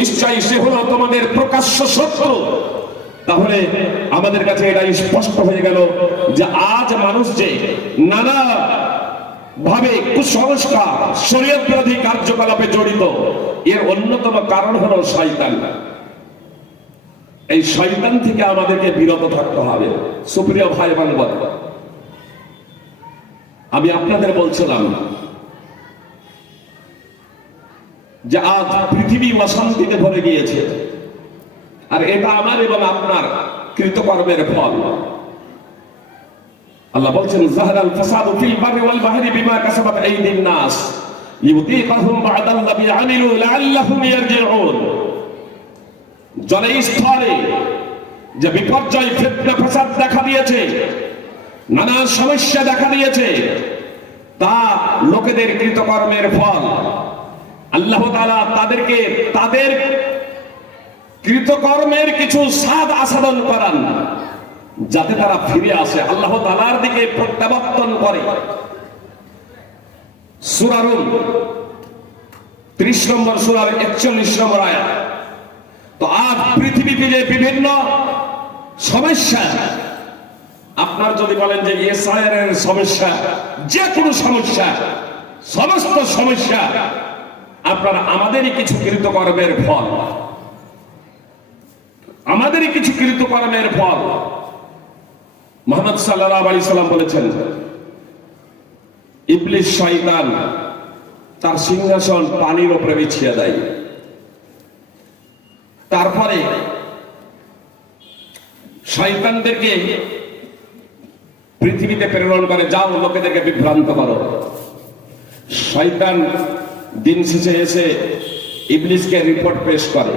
নিশ্চয়ই সে হলো তোমাদের প্রকাশ্য শত্রু। তাহলে আমাদের কাছে এটা স্পষ্ট হয়ে গেল যে আজ মানুষ যে নানা ভাবে কুসংস্কার, শরীয়ত বিরোধী কার্যকলাপে জড়িত, এর অন্যতম কারণ হলো শয়তান। এই শয়তান থেকে আমাদেরকে বিরত থাকতে হবে। সুপ্রিয় ভাই বোন, আমি আপনাদের বলছিলাম যে আজ পৃথিবী অশান্তিতে ভরে গিয়েছে, আর এটা আমার এবং আপনার কৃতকর্মের ফল। আল্লাহ বলছেন যাহারাল ফাসাদু ফিল বাররি ওয়াল বাহরি বিমা কাসাবাত আইদিন নাস লিয়ুযীকাহুম বা'দাল্লাযী আমিলু লাআল্লাহুম ইয়ারজিউন। জলে স্থলে যে বিপর্যয়, ফিতনা, ফাসাদ দেখা দিয়েছে, নানা সমস্যা দেখা দিয়েছে, তা লোকেদের কৃতকর্মের ফল। আল্লাহ তাআলা তাদেরকে তাদের কৃতকর্মের কিছু স্বাদ আস্বাদন করান, যাতে তারা ফিরে আসে, আল্লাহ তাআলার দিকে প্রত্যাবর্তন করে। সূরা রুম 30 নম্বর সূরার 41 নম্বর আয়াত। তো আজ পৃথিবীতে যে বিভিন্ন সমস্যা, আপনার যদি বলেন যে এসআইআর সমস্যা, যে কোনো সমস্যা, সমস্ত সমস্যা আপনার আমাদেরই কিছু কৃতকর্মের ফল, আমাদেরই কিছু কৃতকর্মের ফল। মুহাম্মদ সাল্লাল্লাহু আলাইহি সাল্লাম বলেছেন, ইবলিস শয়তান তার সিংহাসন পানির উপরে বিছিয়ে দেয়, তারপরে শয়তানদেরকে পৃথিবীতে প্রেরণ করে, যাও লোকেদেরকে বিভ্রান্ত করো। শয়তান দিন শেষে এসে ইবলিসকে রিপোর্ট পেশ করে,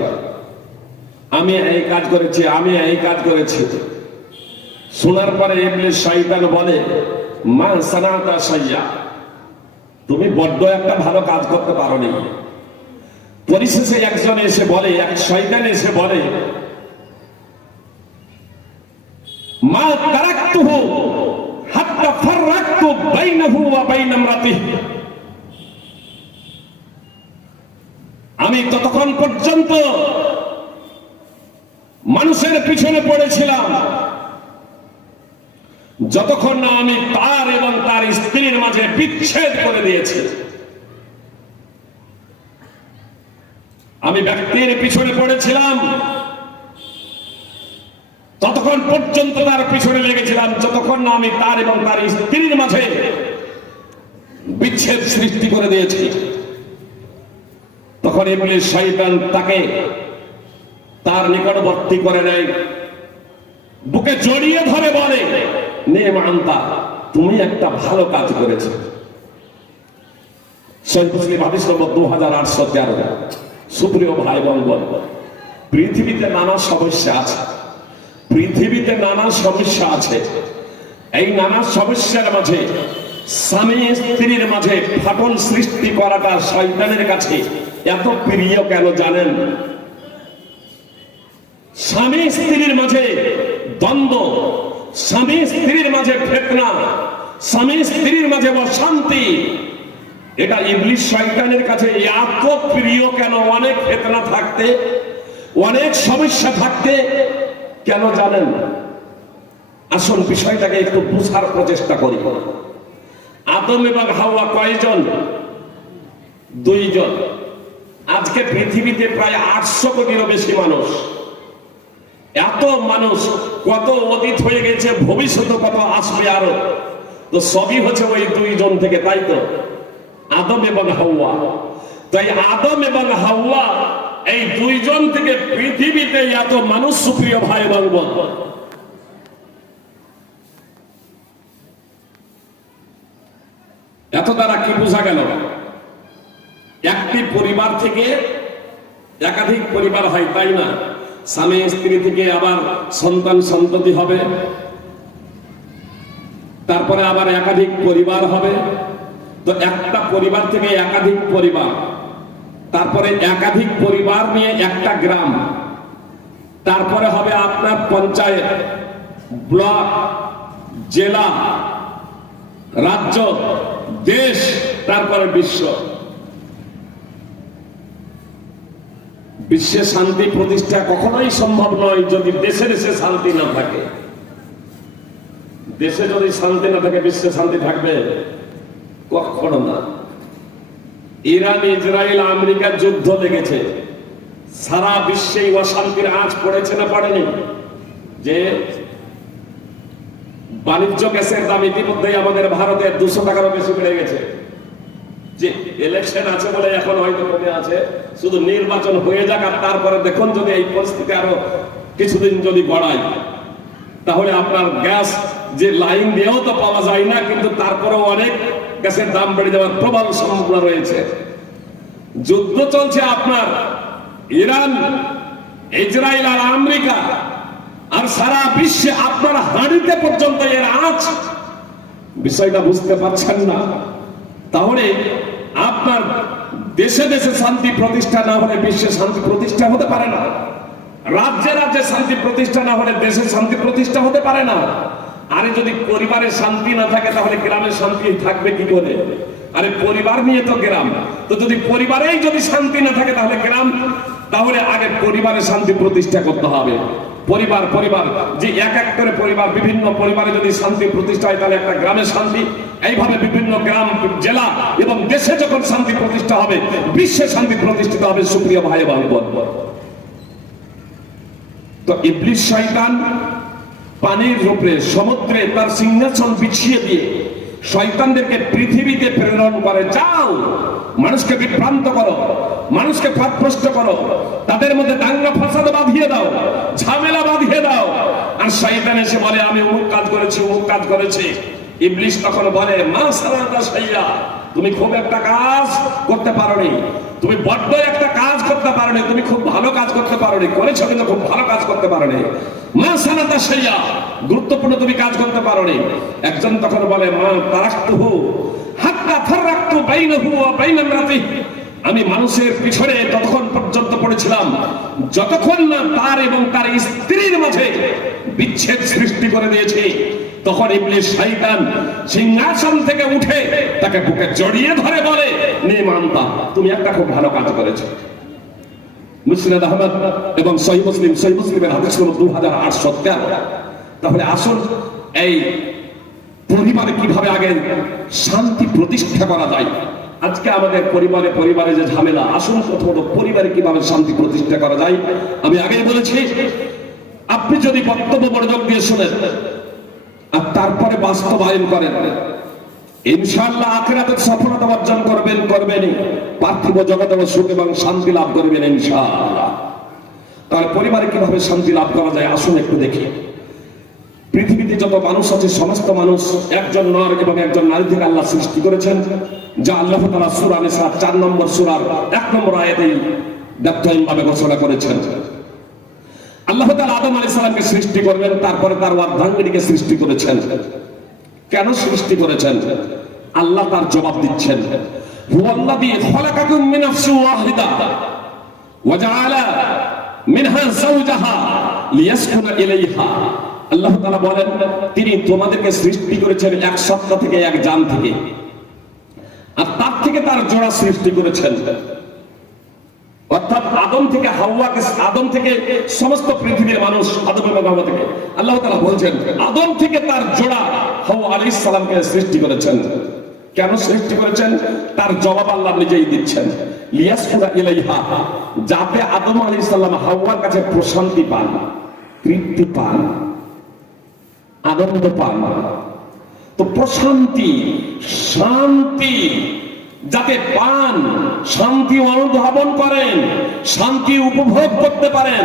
আমি এই কাজ করেছি, আমি এই কাজ করেছি। শোনার পরে ইবলিস শয়তান বলে, মা সানাতা শাইয়া, তুমি বড্ড একটা ভালো কাজ করতে পারোনি। পরিশেষে একজন এসে বলে, এক শয়তান এসে বলে, মা তারাকতুহু হাত্তা ফাররাকতু বাইনাহু ওয়া বাইনা ইমরাতিহি, আমি ততক্ষণ পর্যন্ত মানুষের পিছনে পড়েছিলাম যতক্ষণ না আমি তার এবং তার স্ত্রীর মাঝে বিচ্ছেদ করে দিয়েছি। আমি ব্যক্তির পিছনে পড়েছিলাম ততক্ষণ পর্যন্ত তার পিছনে লেগেছিলাম যতক্ষণ না আমি তার এবং তার স্ত্রীর মাঝে বিচ্ছেদ সৃষ্টি করে দিয়েছি। তখন ইবলিস শয়তান তাকে তার নিকটবর্তী করে নেয়, বুকে জড়িয়ে ধরে বলে, নেমান্তা, তুমি একটা ভালো কাজ করেছো। সহিহ মুসলিম হাদিস নম্বর 2813। সুপ্রিয় ভাই বোন, পৃথিবীতে নানা সমস্যা আছে, পৃথিবীতে নানা সমস্যা আছে। এই নানা সমস্যার মাঝে স্বামী স্ত্রীর মাঝে ফাটল সৃষ্টি করাটা শয়তানের কাছে এত প্রিয় কেন জানেন? স্বামী স্ত্রীর মাঝে দ্বন্দ্ব, স্বামী স্ত্রীর মাঝে ফিতনা, স্বামী স্ত্রীর মাঝে অশান্তি, এটা ইবলিস শয়তানের কাছে এত প্রিয় কেন? অনেক ফিতনা থাকতে, অনেক সমস্যা থাকতে কেন জানেন? আসল বিষয়টাকে একটু বোঝার প্রচেষ্টা করি। আদম এবং হাওয়া কয়জন? 2 জন। আজকে পৃথিবীতে প্রায় 800 কোটিরও বেশি মানুষ। এত মানুষ, কত অতীত হয়ে গেছে, ভবিষ্যতে কত আসবে আরো, তো সবই হচ্ছে ওই 2 জন থেকে, তাই তো? আদম এবং হাওয়া। তাই আদম এবং হাওয়া এই 2 জন থেকে পৃথিবীতে এত মানুষ। সুপ্রিয় ভাই বোন, এত দ্বারা কি বোঝা গেল? একটি পরিবার থেকে একাধিক পরিবার হয়, তাই না? স্বামী স্ত্রী থেকে আবার সন্তান সন্ততি হবে, তারপরে আবার একাধিক পরিবার হবে। তো একটা পরিবার থেকে একাধিক পরিবার, তারপরে একাধিক পরিবার নিয়ে একটা গ্রাম, তারপরে হবে আপনার পঞ্চায়েত, ব্লক, জেলা, রাজ্য, দেশ, তারপরে বিশ্ব। বিশ্বে শান্তি প্রতিষ্ঠা কখনোই সম্ভব নয় যদি দেশে দেশে শান্তি না থাকে। দেশে যদি শান্তি না থাকে বিশ্বে শান্তি থাকবে কখনো না। ইরান, ইসরায়েল, আমেরিকার যুদ্ধ লেগেছে, সারা বিশ্বে অশান্তির আঁচ পড়েছে না পড়েনি? যে বাণিজ্য গ্যাসের দাম ইতিমধ্যে আমাদের ভারতে 200 টাকারও বেশি বেড়ে গেছে। যে ইলেকশন আছে বলে এখন হয়তো কমে আছে, শুধু নির্বাচন হয়ে যাক আর তারপরে দেখুন যদি এই পরিস্থিতি আরো কিছুদিন যদি গড়ায়, তাহলে আপনার গ্যাস যে লাইন দিয়েও তো পাওয়া যায় না, কিন্তু তারপরেও অনেক গ্যাসের দাম বেড়ে যাওয়ার প্রবল সম্ভাবনা রয়েছে। যুদ্ধ চলছে আপনার ইরান, ইসরায়েল আর আমেরিকা, আর সারা বিশ্বে আপনার হাঁড়িতে পর্যন্ত এর আঁচ। বিষয়টা বুঝতে পারছেন না? তাহলে আপনার দেশে দেশে শান্তি প্রতিষ্ঠা না হলে বিশ্বে শান্তি প্রতিষ্ঠা হতে পারে না। রাজ্যে রাজ্যে শান্তি প্রতিষ্ঠা না হলে দেশে শান্তি প্রতিষ্ঠা হতে পারে না। আরে যদি পরিবারে শান্তি না থাকে তাহলে গ্রামে শান্তি থাকবে কি করে? আরে পরিবার নিয়ে তো গ্রাম, তো যদি পরিবারেই যদি শান্তি না থাকে তাহলে গ্রাম, তাহলে আগে পরিবারে শান্তি প্রতিষ্ঠা করতে হবে। পরিবার পরিবার যে এক এক করে পরিবার, বিভিন্ন পরিবারে যদি শান্তি প্রতিষ্ঠা হয় তাহলে একটা গ্রামে শান্তি, এইভাবে বিভিন্ন গ্রাম, জেলা এবং দেশে যখন শান্তি প্রতিষ্ঠা হবে বিশ্বে শান্তি প্রতিষ্ঠিত হবে। সুপ্রিয় ভাই এবং বোন, তো ইবলিস শয়তান পানির রূপে সমুদ্রে তার সিংহাসন বিছিয়ে দিয়ে শয়তানদেরকে পৃথিবীতে প্রেরণ করে, যাও মানুষকে বিভ্রান্ত করো, মানুষকে পথভ্রষ্ট করো, তাদের মধ্যে দাঙ্গা ফাসাদ বাঁধিয়ে দাও, ঝামেলা বাঁধিয়ে দাও। আর শয়তান এসে বলে আমি অমুক কাজ করেছি, অমুক কাজ করেছি। ইবলিস তখন বলে মা সারাতা সাইয়া, তুমি খুব একটা কাজ করতে পারোনি, তুমি বড্ড একটা কাজ করতে পারোনি, তুমি খুব ভালো কাজ করতে পারোনি, করেছো কিন্তু খুব ভালো কাজ করতে পারোনি। মা সারাতা সাইয়া, গুরুত্বপূর্ণ তুমি কাজ করতে পারোনি। একজন তখন বলে মা তারাকতুহু হাত্তা ফারাকতু বাইনাহু ওয়া বাইনা ইমরাতিহি, আমি মানুষের পিছনে ততক্ষণ পর্যন্ত পড়েছিলাম যতক্ষণ না তার এবং তার স্ত্রীর মাঝে বিচ্ছেদ সৃষ্টি করে দিয়েছে। তখন ইবলিস শয়তান সিংহাসন থেকে উঠে তাকে বুকে জড়িয়ে ধরে বলে নিমান্তা, তুমি একটা খুব ভালো কাজ করেছো। মুসনাদ আহমদ এবং সহিহ মুসলিমের হাদিস হলো 2813। তাহলে আসল এই পরিবারে কিভাবে আগে শান্তি প্রতিষ্ঠা করা যায়। আজকে আমাদের পরিবারে যে ঝামেলা, আসুন প্রথমত পরিবারে কিভাবে শান্তি প্রতিষ্ঠা করা যায়। আমি আগেই বলেছি, আপনি যদি বক্তব্য মনোযোগ দিয়ে শোনেন আর তারপরে বাস্তবায়ন করেন, ইনশাআল্লাহ আখিরাতের সফলতা অর্জন করবেন, পার্থিব জগতে সুখ এবং শান্তি লাভ করবেন ইনশাআল্লাহ। তাহলে পরিবারে কিভাবে শান্তি লাভ করা যায় আসুন একটু দেখি। পৃথিবীতে যত মানুষ আছে সমস্ত মানুষ একজন নর এবং একজন নারী থেকে আল্লাহ সৃষ্টি করেছেন, যা আল্লাহ তাআলা সূরা নিসা 4 নম্বর সূরার 1 নম্বর আয়াতেই দায়িত্বহীনভাবে ঘোষণা করেছেন। আল্লাহ তাআলা আদম আলাইহিস সালামকে সৃষ্টি করলেন, তারপরে তার অর্ধাঙ্গিনীকে সৃষ্টি করেছেন। কেন সৃষ্টি করেছেন? আল্লাহ তার জবাব দিচ্ছেন, হুয়াল্লাযী খালাকাকুম মিন নাফসিন ওয়াহিদা ওয়া জাআলা মিনহা যাওজাহা লিয়াসকুনা ইলাইহা। আল্লাহ তাআলা বলেন, তিনি তোমাদেরকে সৃষ্টি করেছেন এক সত্তা থেকে, এক জান থেকে, আর তার থেকে তার জোড়া সৃষ্টি করেছেন। অর্থাৎ আদম থেকে হাওয়াকে, আদম থেকে সমস্ত পৃথিবীর মানুষ, আদম এবং হাওয়া থেকে আল্লাহ তাআলা বলছেন আদম থেকে তার জোড়া হাওয়া আলাইহিস সালামকে সৃষ্টি করেছেন। কেন সৃষ্টি করেছেন তার জবাব আল্লাহ নিজেই দিচ্ছেন, লিয়াসকুনা ইলাইহা, যাতে আদম আলাইহিস সালাম হাওয়ার কাছে প্রশান্তি পান, তৃপ্তি পান, আনন্দ পান। তো প্রশান্তি, শান্তি যাতে পান, শান্তি অনুধাবন করেন, শান্তি উপভোগ করতে পারেন,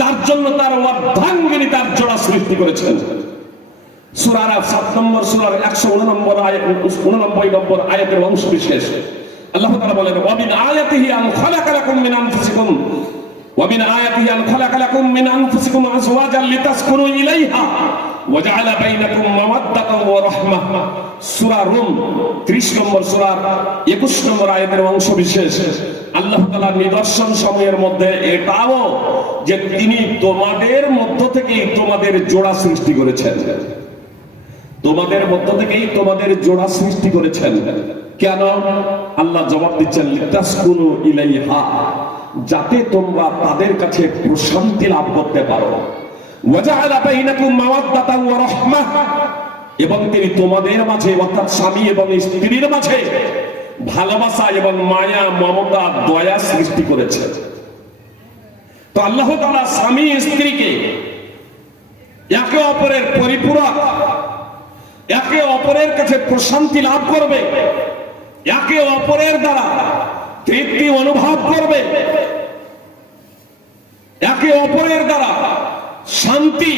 তার জন্য তার অর্ধাঙ্গিনী তার জোড়া সৃষ্টি করেছেন। সূরা আরাফ 7 নম্বর সূরার 199 নম্বর আয়াতের অংশ বিশেষ আল্লাহ তাআলা বলেন, ওয়া মিন আয়াতিহি আন খালাকা লাকুম মিন আনফুসিকুম ওয়া মিন আয়াতিহি আন খালাকা লাকুম মিন আনফুসিকুম আজওয়াজান লিতাসকুনু ইলাইহা ওয়া জাআলা বাইনাকুম মাওয়াদ্দাতান ওয়া রাহমাহ। সূরা রুম 30 নম্বর সূরার 21 নম্বর আয়াতের অংশ বিশেষ আল্লাহ তাআলা নিদর্শন সমূহের মধ্যে এটাও যে তিনি তোমাদের মধ্য থেকেই তোমাদের জোড়া সৃষ্টি করেছেন, তোমাদের মধ্য থেকেই তোমাদের জোড়া সৃষ্টি করেছেন। কেন? আল্লাহ জবাব দিচ্ছেন, লিতাসকুনু ইলাইহা, যাতে তোমরা তাদের কাছে প্রশান্তি লাভ করতে পারো। ওয়াজআলা বাইনাকুম মাওয়াদ্দাতান ওয়া রাহমাহ, এবং তিনি তোমাদের মাঝে অর্থাৎ স্বামী এবং স্ত্রীর মাঝে ভালোবাসা এবং মায়া, মমতা, দয়া সৃষ্টি করেছেন। তো আল্লাহ তাআলা স্বামী স্ত্রীকে একে অপরের পরিপূরক, একে অপরের কাছে প্রশান্তি লাভ করবে, একে অপরের দ্বারা তৃপ্তি অনুভব করবে, একে অপরের দ্বারা শান্তি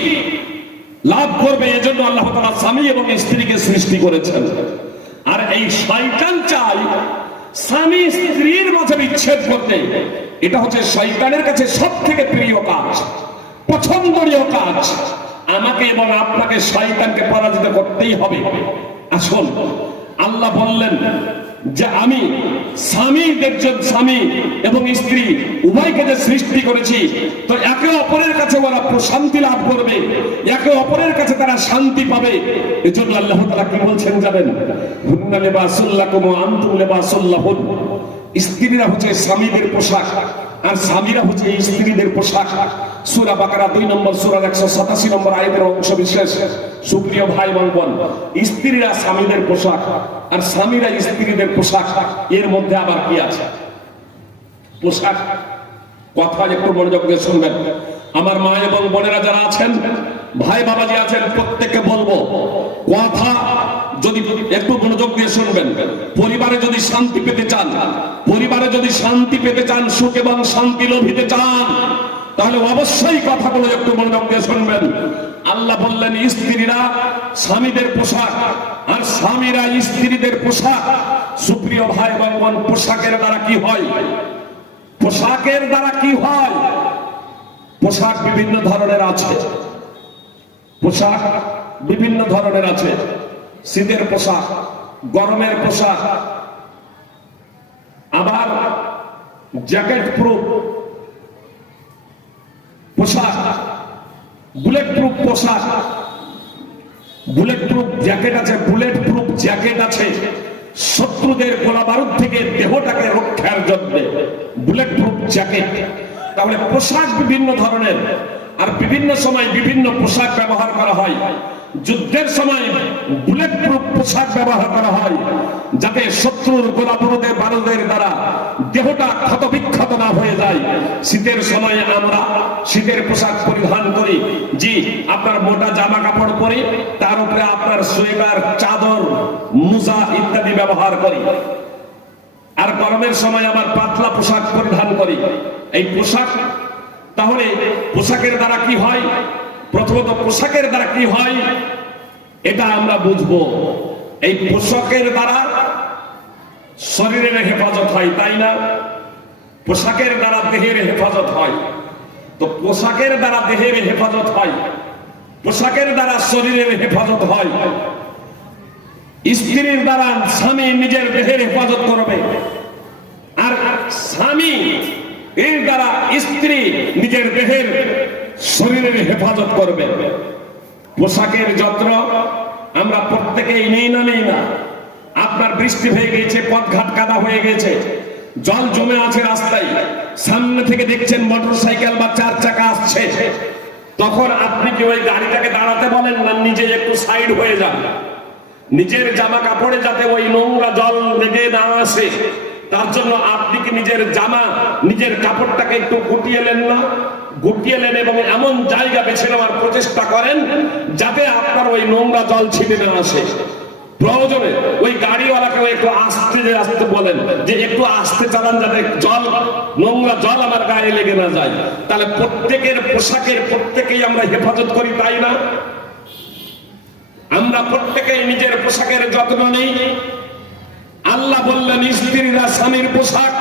লাভ করবে, এজন্য আল্লাহ তাআলা স্বামী এবং স্ত্রীকে সৃষ্টি করেছেন। আর এই শয়তান চায় স্বামী স্ত্রীর মাঝে বিচ্ছেদ করতে। এটা হচ্ছে শয়তানের কাছে সব থেকে প্রিয় কাজ, পছন্দনীয় কাজ। আমাকে এবং আপনাকে শয়তানকে পরাজিত করতেই হবে। আসুন, আল্লাহ বললেন যে আমি স্বামী এবং স্ত্রী উভয়কে যে সৃষ্টি করেছি, তো একে অপরের কাছে ওরা প্রশান্তি লাভ করবে, একে অপরের কাছে তারা শান্তি পাবে। এজন্য আল্লাহ তাআলা কি বলছেন জানেন? হুন্না লিবাসুল লাকুম ওয়া আনতুম লিবাসুল লাহুন। স্ত্রীরা হচ্ছে স্বামীদের পোশাক, আর স্বামীরা হচ্ছে স্ত্রীদের পোশাক। সূরা বাকারা 2 নম্বর সূরার 187 নম্বর আয়াতের অংশ বিশেষ। সুপ্রিয় ভাই বোন, স্ত্রীরা স্বামীদের পোশাক আর স্বামীরা স্ত্রীদের পোশাক। এর মধ্যে আবার কি আছে? পোশাক কথা একটু মনোযোগ দিয়ে শুনবেন। আমার মা এবং বোনেরা যারা আছেন, ভাই বাবাজি আছেন, প্রত্যেককে বলবো কথা যদি একটু মনোযোগ দিয়ে শুনবেন। পরিবারে যদি শান্তি পেতে চান, পরিবারে যদি শান্তি পেতে চান, সুখ এবং শান্তি লোভিতে চান, তাহলে অবশ্যই কথাগুলো একটু মনোযোগ দিয়ে শুনবেন। আল্লাহ বললেন স্ত্রীরা স্বামীদের পোশাক আর স্বামীরা স্ত্রীদের পোশাক। সুপ্রিয় ভাই বোন, পোশাকের দ্বারা কি হয়? পোশাকের দ্বারা কি হয়? পোশাক বিভিন্ন ধরনের আছে। পোশাক বিভিন্ন ধরনের আছে। শীতের পোশাক, গরমের পোশাক, আবার জ্যাকেট প্রুফ পোশাক, বুলেট প্রুফ পোশাক, বুলেট প্রুফ জ্যাকেট আছে, বুলেট প্রুফ জ্যাকেট আছে শত্রুদের গোলা বারুদ থেকে দেহটাকে রক্ষার জন্য, বুলেট প্রুফ জ্যাকেট। তাহলে পোশাক বিভিন্ন ধরনের, আর বিভিন্ন সময় বিভিন্ন পোশাক ব্যবহার করা হয়। যুদ্ধের সময় বুলেট প্রুফ পোশাক ব্যবহার করা হয়, যাতে শত্রুর গোলা বারুদের দ্বারা দেহটা ক্ষত বিক্ষত না হয়ে যায়। শীতের সময় আমরা শীতের পোশাক পরিধান করি, জি, আপনার মোটা জামা কাপড় পরে তার উপরে আপনার সোয়েটার, চাদর, মোজা ইত্যাদি ব্যবহার করি। আর গরমের সময় আবার পাতলা পোশাক পরিধান করি। এই পোশাক, তাহলে পোশাকের দ্বারা কি হয়? প্রথমত পোশাকের দ্বারা কি হয় এটা আমরা বুঝবো। এই পোশাকের দ্বারা শরীরের হেফাজত হয়, তাই না? পোশাকের দ্বারা দেহের হেফাজত হয়। তো পোশাকের দ্বারা দেহের হেফাজত হয়, পোশাকের দ্বারা শরীরের হেফাজত হয়। স্ত্রীর দ্বারা স্বামী নিজের দেহের হেফাজত করবে, আর স্বামী এর দ্বারা স্ত্রী নিজের দেহের শরীরের হেফাজত করবে। পোশাকের যত্ন আমরা প্রত্যেকেই নেই না? আপনার বৃষ্টি হয়ে গেছে, পথঘাট কাদা হয়ে গেছে, জল জমে আছে রাস্তায়, সামনে থেকে দেখছেন মোটর সাইকেল বা 4 চাকা আসছে, তখন আপনি কি ওই গাড়িটাকে দাঁড়াতে বলেন না নিজে একটু সাইড হয়ে যান? নিজের জামা কাপড়ে যাতে ওই নোংরা জল লেগে না আসে, তার জন্য আপনি কি নিজের জামা, নিজের কাপড়টাকে একটু গুটিয়ে নেন না? গুটিয়ে নেন এবং এমন জায়গা বেছে নেওয়ার প্রচেষ্টা করেন যাতে আপনার ওই নোংরা জল ছিটে না আসে। প্রয়োজনে ওই গাড়িওয়ালাকেও একটু আস্তে আস্তে বলেন যে একটু আস্তে চালান, যাতে জল, নোংরা জল আমার গায়ে লেগে না যায়। তাহলে প্রত্যেকের পোশাকের প্রত্যেকেই আমরা হেফাজত করি, তাই না? আমরা প্রত্যেকেই নিজের পোশাকের যত্ন নেই। আল্লাহ বললেন স্ত্রীরা স্বামীর পোশাক,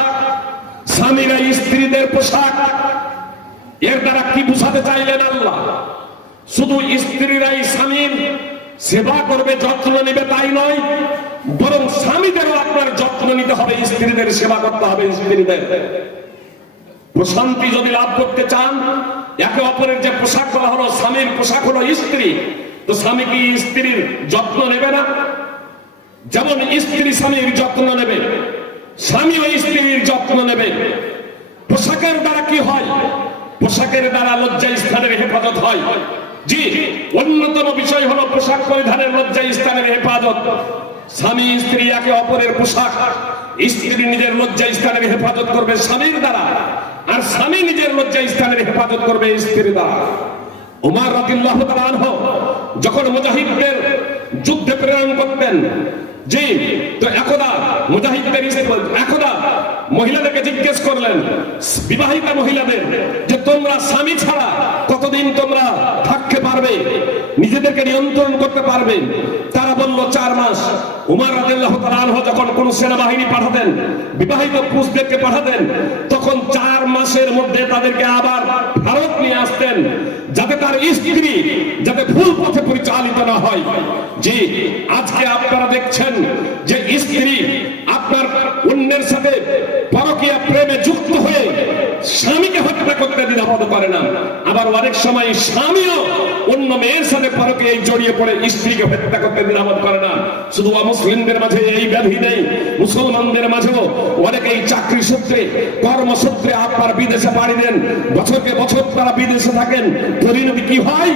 স্বামীরা স্ত্রীদের পোশাক। এর দ্বারা কি বুঝাতে চাইলেন আল্লাহ? শুধু স্ত্রীরাই স্বামীর সেবা করবে, যত্ন নেবে তাই নয়, বরং স্বামীদেরও আপনার যত্ন নিতে হবে, স্ত্রীদের সেবা করতে হবে। স্ত্রীদের প্রশান্তি যদি লাভ করতে চান, একে অপরের যে পোশাক বলা হলো, স্বামীর পোশাক হলো স্ত্রী, তো স্বামী কি স্ত্রীর যত্ন নেবে না? যেমন স্ত্রী স্বামীর যত্ন নেবে, স্বামীও স্ত্রীর যত্ন নেবে। পোশাকের দ্বারা কি হয়? পোশাকের দ্বারা লজ্জা স্থানের হেফাজত হয়। জি, অন্যতম বিষয় হলো পোশাক পরিধানের লজ্জা স্থানের হেফাজত। স্বামী স্ত্রী একে অপরের পোশাক, স্ত্রী নিজের লজ্জা স্থানের হেফাজত করবে স্বামীর দ্বারা, আর স্বামী নিজের লজ্জা স্থানের হেফাজত করবে স্ত্রীর দ্বারা। ওমর রাদিয়াল্লাহু তাআলা আনহু যখন মুজাহিদদের যুদ্ধে প্রেরণ করতেন, জি, তো একদা মুজাহিদদের একদা মহিলাদেরকে জিজ্ঞেস করলেন, বিবাহিতা মহিলাদের, যে তোমরা স্বামী ছাড়া কতদিন তোমরা থাকতে পারবে, নিজেদেরকে নিয়ন্ত্রণ করতে পারবে? তারা বলল 4 মাস। উমর রাদিয়াল্লাহু তাআলা আনহু যখন কোন সেনাবাহিনী পাঠাতেন, বিবাহিত পুরুষদেরকে পাঠাতেন, তখন 4 মাসের মধ্যে তাদেরকে আবার ভারত নিয়ে আসতেন, যাতে তার স্ত্রী যাতে ভুল পথে পরিচালিত না হয়। জি, আজকে আপনারা দেখছেন যে স্ত্রী আপনার অন্যের সাথে পরকীয়া প্রেমে যুক্ত হয়ে স্বামীকে হত্যা করতে দ্বিধাবোধ করে না, আবার অনেক সময় স্বামীও অন্য মেয়ের সাথে পরকীয়ায় জড়িয়ে পড়ে স্ত্রীকে হত্যা করতে দ্বিধাবোধ করে না। শুধু মুসলিমদের মাঝে এই ব্যাধি নেই, মুসলমানদের মাঝেও অনেকেই চাকরি সূত্রে, কর্মসূত্রে আপনার বিদেশে পাড়ি দেন, বছরকে বছর তারা বিদেশে থাকেন। পরিণতি কি হয়?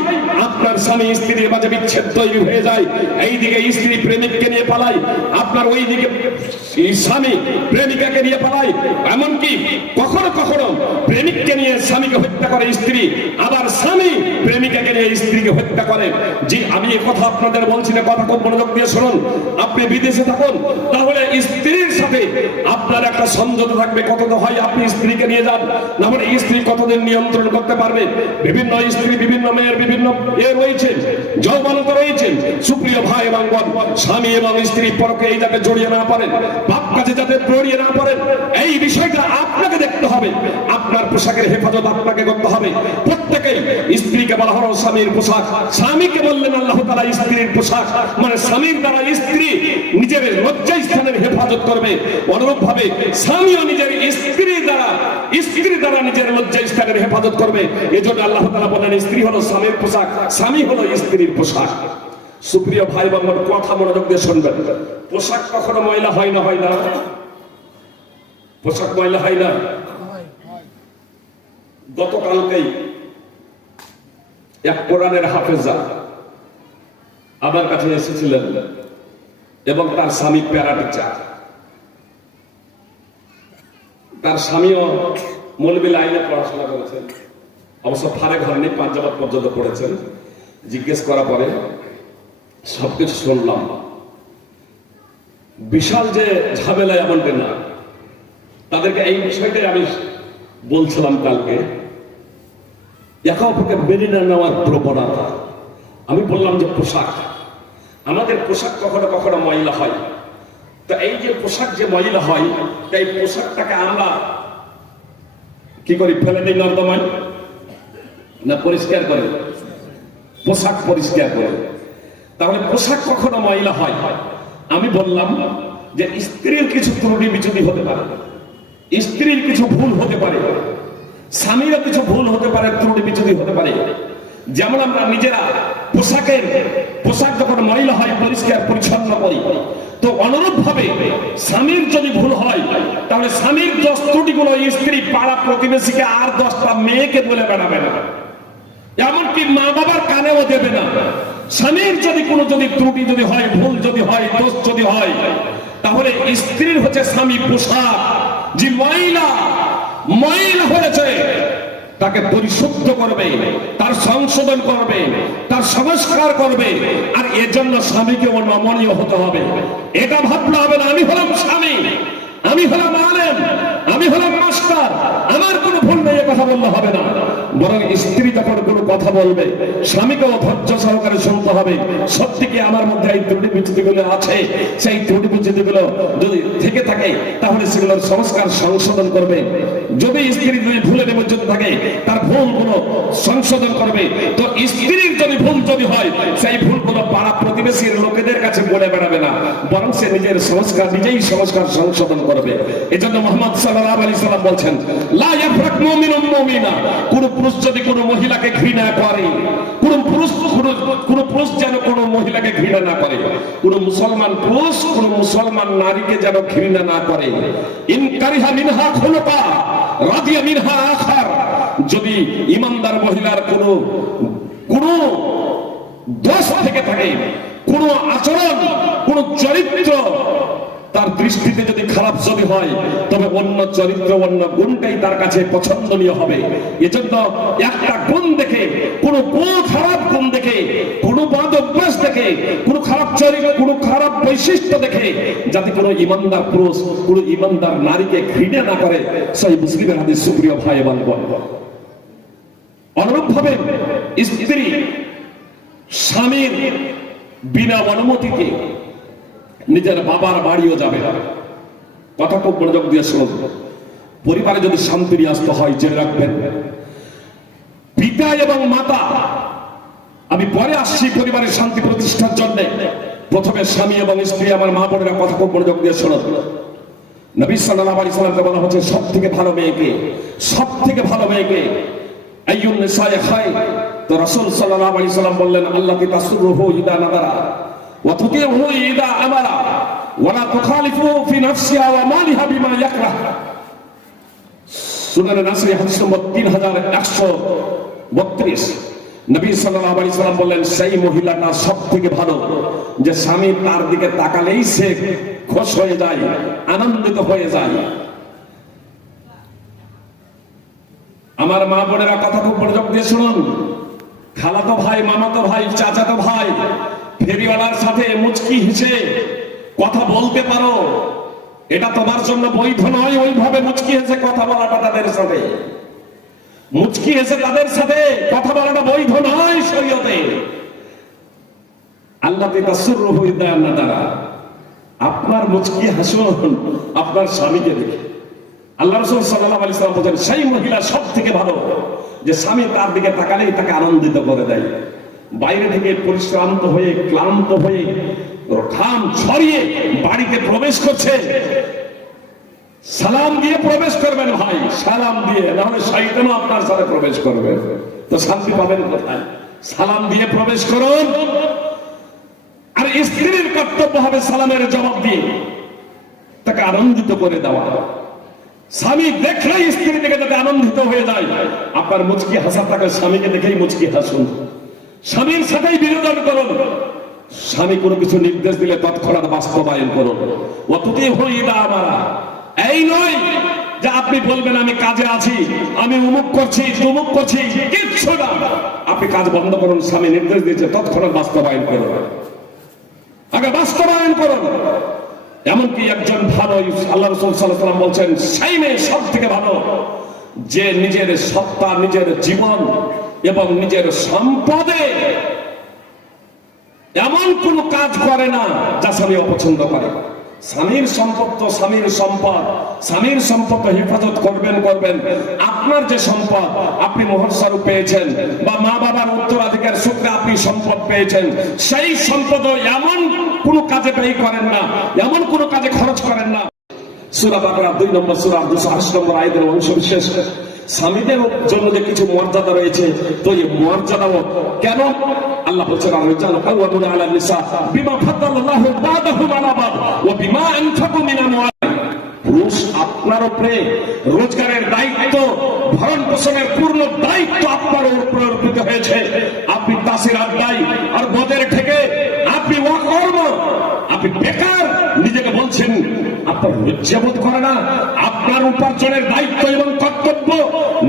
আপনার স্বামী স্ত্রীর মাঝে বিচ্ছেদ তৈরি হয়ে যায়। এইদিকে স্ত্রী প্রেমিককে নিয়ে পালায়, আপনার ওইদিকে স্বামী প্রেমিকাকে নিয়ে পালায়। এমনকি কখনো কখনো প্রেমিককে নিয়ে স্বামীকে হত্যা করে স্ত্রী, আবার স্বামী প্রেমিকাকে নিয়ে স্ত্রীকে হত্যা করে। জি, আমি এই কথা আপনাদের বলছি না, কথা খুব মনোযোগ দিয়ে শুনুন। আপনি বিদেশে থাকুন, তাহলে স্ত্রীর সাথে আপনার একটা সমঝোতা থাকবে। কত তো হয় আপনি স্ত্রীকে নিয়ে যান, না হলে স্ত্রী কতদিন নিয়ন্ত্রণ করতে পারবে? বিভিন্ন স্ত্রী বিভিন্ন মেয়ের বিভিন্ন রয়েছে, যৌবনতা রয়েছে। সুপ্রিয় ভাই এবং বোন, স্বামী এবং স্ত্রী পরকে এই যাতে জড়িয়ে না পারেন, পাপ কাজে যাতে জড়িয়ে না পারেন, এই বিষয়টা আপনাকে দেখতে হবে। আপনার পোশাকের হেফাজত আপনাকে করতে হবে। প্রত্যেকেই, স্ত্রীকে বলা হলো স্বামীর পোশাক, স্বামীকে বললেন আল্লাহ তাআলা স্ত্রীর পোশাক, মানে স্বামীর দ্বারা স্ত্রী নিজের লজ্জা স্থানের হেফাজত করবে। অনুরূপ ভাবে স্বামীও নিজের স্ত্রীর দ্বারা নিজের লজ্জা স্থানের হেফাজত করবে। এজন্য আল্লাহ তাআলা বলেন স্ত্রী হলো স্বামীর পোশাক, স্বামী হলো স্ত্রীর পোশাক। সুপ্রিয় ভাই বোন, কথা মনোযোগ দিয়ে শুনবেন। পোশাক কখনো ময়লা হয় না? হয় না? পোশাক ময়লা হয় না? গতকালকেই এক কোরআনের হাফেজা আমার কাছে এসেছিলেন এবং তার স্বামী প্যারা টিচার। তার স্বামীও মৌলবী লাইনে পড়াশোনা করেছেন, অবশ্য ফারে ঘর নেই, পাঞ্জাবাদ পর্যন্ত পড়েছেন। জিজ্ঞেস করার পরে সবকিছু শুনলাম। বিশাল যে ঝামেলা এমনটা না, তাদেরকে এই বিষয়টাই আমি বলছিলাম কালকে, একে অপরকে মেনে না নেওয়ার প্রবণতা। আমি বললাম যে পোশাক, আমাদের পোশাক কখনো কখনো ময়লা হয়। তো এই যে পোশাক যে ময়লা হয়, এই পোশাকটাকে আমরা কি করি? ফেলে দিই নর্দমায় না পরিষ্কার করে? পোশাক পরিষ্কার করে। তাহলে পোশাক কখনো ময়লা হয়। আমি বললাম যে স্ত্রীর কিছু ত্রুটি বিচ্যুতি হতে পারে, স্ত্রীর কিছু ভুল হতে পারে, স্বামীরও কিছু ভুল হতে পারে, ত্রুটি বিচ্যুতি হতে পারে। যেমন আমরা নিজেরা পোশাক যখন ময়লা হয় পরিষ্কার পরিচ্ছন্ন করি, তো অনুরূপ ভাবে স্বামীর যদি ভুল হয়, তাহলে স্বামীর 10 ত্রুটিগুলো স্ত্রী পাড়া প্রতিবেশীকে আর 10টা মেয়েকে বলে বেড়াবে না, এমনকি মা বাবার কানেও দেবে না। স্বামীর যদি কোনো ত্রুটি যদি হয়, ভুল যদি হয়, দোষ যদি হয়, তাহলে স্ত্রীর হচ্ছে স্বামী পোশাক, যে ময়লা হয়েছে তাকে পরিশুদ্ধ করবে, তার সংশোধন করবে, তার সংস্কার করবে। আর এজন্য স্বামীকে নমনীয় হতে হবে। এটা ভাবলে হবে না আমি হলাম স্বামী, আমি হলাম আলেম, আমি হলাম মাস্টার, আমার কোনো ভুল নেই, কথা বললে হবে না। বরং স্ত্রী যখন কোনো কথা বলবে, স্বামীকেও ধৈর্য সহকারে শুনতে হবে। সত্যি কি আমার মধ্যে এই ত্রুটি বিচ্যুতিগুলো আছে? সেই ত্রুটি বিচ্যুতিগুলো যদি থেকে থাকে, তাহলে সেগুলোর সংস্কার সংশোধন করবে। যদি স্ত্রীর যদি ভুলের নিমজ্জিত থাকে, তার ভুলগুলো সংশোধন করবে। তো স্ত্রীর যদি ভুল যদি হয়, সেই ভুলগুলো পাড়া প্রতিবেশীর লোকেদের কাছে বলে বেড়াবে না, বরং সে নিজের নিজেই সংস্কার সংশোধন করবে। এজন্য মুহাম্মদ সাল্লাল্লাহু আলাইহি সাল্লাম বলছেন, লা ইয়াফরাক মুমিনুম মুমিনা, কোন পুরুষ যদি কোনো মহিলাকে ঘৃণা করে, কোন পুরুষ যেন কোনো মহিলাকে ঘৃণা না করে, কোন মুসলমান পুরুষ কোন মুসলমান নারীকে যেন ঘৃণা না করে। ইন কারিহা মিনহা খুলুকা, রাদিয়া মিনহা আখার, যদি ইমানদার মহিলার কোনো দোষ থেকে থাকে, কোনো আচরণ, কোনো চরিত্র তার দৃষ্টিতে যদি খারাপ যদি হয়, তবে অন্য চরিত্র, অন্য গুণটাই তার কাছে পছন্দনীয় হবে। এজন্য একটা গুণ দেখে, কোনো খারাপ গুণ দেখে, কোনো বাদ অভ্যাস দেখে, কোনো খারাপ চরিত্র, কোনো খারাপ বৈশিষ্ট্য দেখে যাতে কোনো ইমানদার পুরুষ, কোনো ইমানদার নারীকে ঘৃণা না করে, সেই মুসলিমের হাদিস। সুপ্রিয় ভাই এবং বোন, অনুরূপ ভাবে স্ত্রী স্বামীর বিনা অনুমতিতে নিজের বাবার বাড়িও যাবে না। কথা খুব মনোযোগ দিয়ে শুনুন। পরিবারে যদি শান্তি নিয়ে আসতে হয়, জেনে রাখবেন, পিতা এবং মাতা, আমি পরে আসছি পরিবারের শান্তি প্রতিষ্ঠার জন্য, প্রথমে স্বামী এবং স্ত্রী, আমার মা বোনেরা কথা খুব মনোযোগ দিয়ে শুনুন। নবী সাল্লাল্লাহু আলাইহি সাল্লামকে বলা হচ্ছে সব থেকে ভালো মেয়েকে, সব থেকে ভালো মেয়েকে আইয়ুন নিসায়ে খায়র। তো রাসূল সাল্লাল্লাহু আলাইহি সাল্লাম বললেন, আল্লাতী তাসরুহু ইদা নাদারা ওয়া তুতিউহু ইদা আমারা ওয়া লা তুখালিফুহু ফি নাফসিহা ওয়া মালিহা বিমা ইয়াকরাহ। সুনানে নাসাই হাদিস নম্বর 3132। নবী সাল্লাল্লাহু আলাইহি সাল্লাম বললেন, সেই মহিলাটা সব থেকে ভালো যে স্বামী তার দিকে তাকালেই সে খুশ হয়ে যায়, আনন্দিত হয়ে যায়। আমার মা বোনেরা কথা খুব মনোযোগ দিয়ে শুনুন। খালাতো ভাই, মামাতো ভাই, চাচাতো ভাই, ফেরিওয়ালার সাথে মুচকি হেসে কথা বলতে পারো, এটা তোমার জন্য বৈধ নয়। ওইভাবে মুচকি হেসে কথা বলাটা, তাদের সাথে মুচকি হেসে তাদের সাথে কথা বলাটা বৈধ নয় শরীয়তে। আল্লাতী তাসরুহু ইদা নাদারা, আপনার মুচকি হাসুন আপনার স্বামীকে দেখে। আল্লাহ রাসূল সাল্লাল্লাহু আলাইহি ওয়াসাল্লাম বলেন, সেই মহিলা সব থেকে ভালো যে স্বামী তার দিকে তাকালেই তাকে আনন্দিত করে দেয়। বাইরে থেকে পরিশ্রান্ত হয়ে, ক্লান্ত হয়ে, ঘাম ছড়িয়ে বাড়িতে প্রবেশ করছে, সালাম দিয়ে প্রবেশ করবেন ভাই, সালাম দিয়ে, নাহলে শয়তানও আপনার সাথে প্রবেশ করবে। তো শান্তি পাবেন কোথায়? সালাম দিয়ে প্রবেশ করুন। আর স্ত্রীর কর্তব্য হবে সালামের জবাব দিয়ে তাকে আনন্দিত করে দেওয়া। স্বামী দেখলেই স্ত্রী থেকে যাতে আনন্দিত হয়ে যায়, আপনার মুচকি হাসা থাকে, স্বামীকে দেখেই মুচকি হাসুন। স্বামীর সাথেই বিনোদন করুন। স্বামী কোনো কিছু নির্দেশ দিলে তৎক্ষণাৎ বাস্তবায়ন করুন। অতটি হইবা আমারা, এই নয় যে আপনি বলবেন আমি কাজে আছি, আমি উমুক করছি, তুমুক করছি, কিচ্ছু না। আপনি কাজ বন্ধ করুন, স্বামী নির্দেশ দিয়েছে, তৎক্ষণাৎ বাস্তবায়ন করুন, আগে বাস্তবায়ন করুন। এমনকি একজন ভালো, আল্লাহ রাসূল সাল্লাল্লাহু আলাইহি ওয়াসাল্লাম বলছেন, সেই মেয়ে সব থেকে ভালো যে নিজের সত্তা, নিজের জীবন এবং নিজের সম্পদে এমন কোন কাজ করে না যা স্বামী অপছন্দ করে। স্বামীর সম্পদ তো স্বামীর সম্পদ, স্বামীর সম্পদ হেফাজত করবেন। আপনার যে সম্পদ আপনি মোহরস্বরূপ পেয়েছেন বা মা বাবার উত্তরাধিকার সূত্রে আপনি সম্পদ পেয়েছেন, সেই সম্পদ এমন কোন কাজে ব্যয় করেন না, এমন কোন কাজে খরচ করেন না। সূরা বাকারা 2 নম্বর সূরা 280 নম্বর আয়াতের অংশ বিশেষ স্বামীদের জন্য যে কিছু মর্যাদা রয়েছে, তো এই মর্যাদাও কেন আল্লাহ বলছেন, আর-রিজালু কাওয়ামুনা আলা নিসা বিমা ফাদ্দালাল্লাহু বা'দাহুম আলা বা'দ ওয়া বিমা আনফাকু মিন আমওয়ালিহিম। পুরুষ আপনার উপরে রোজগারের দায়িত্ব, ভরণ পোষণের পূর্ণ দায়িত্ব আপনার উপর অর্পিত হয়েছে। আপনি তাসির আদায় আর বদের থেকে আপনি অকর্ম, আপনি বেকার নিজেকে বলছেন, আপনার লজ্জাবোধ করে না? আপনার উপার্জনের দায়িত্ব এবং কর্তব্য,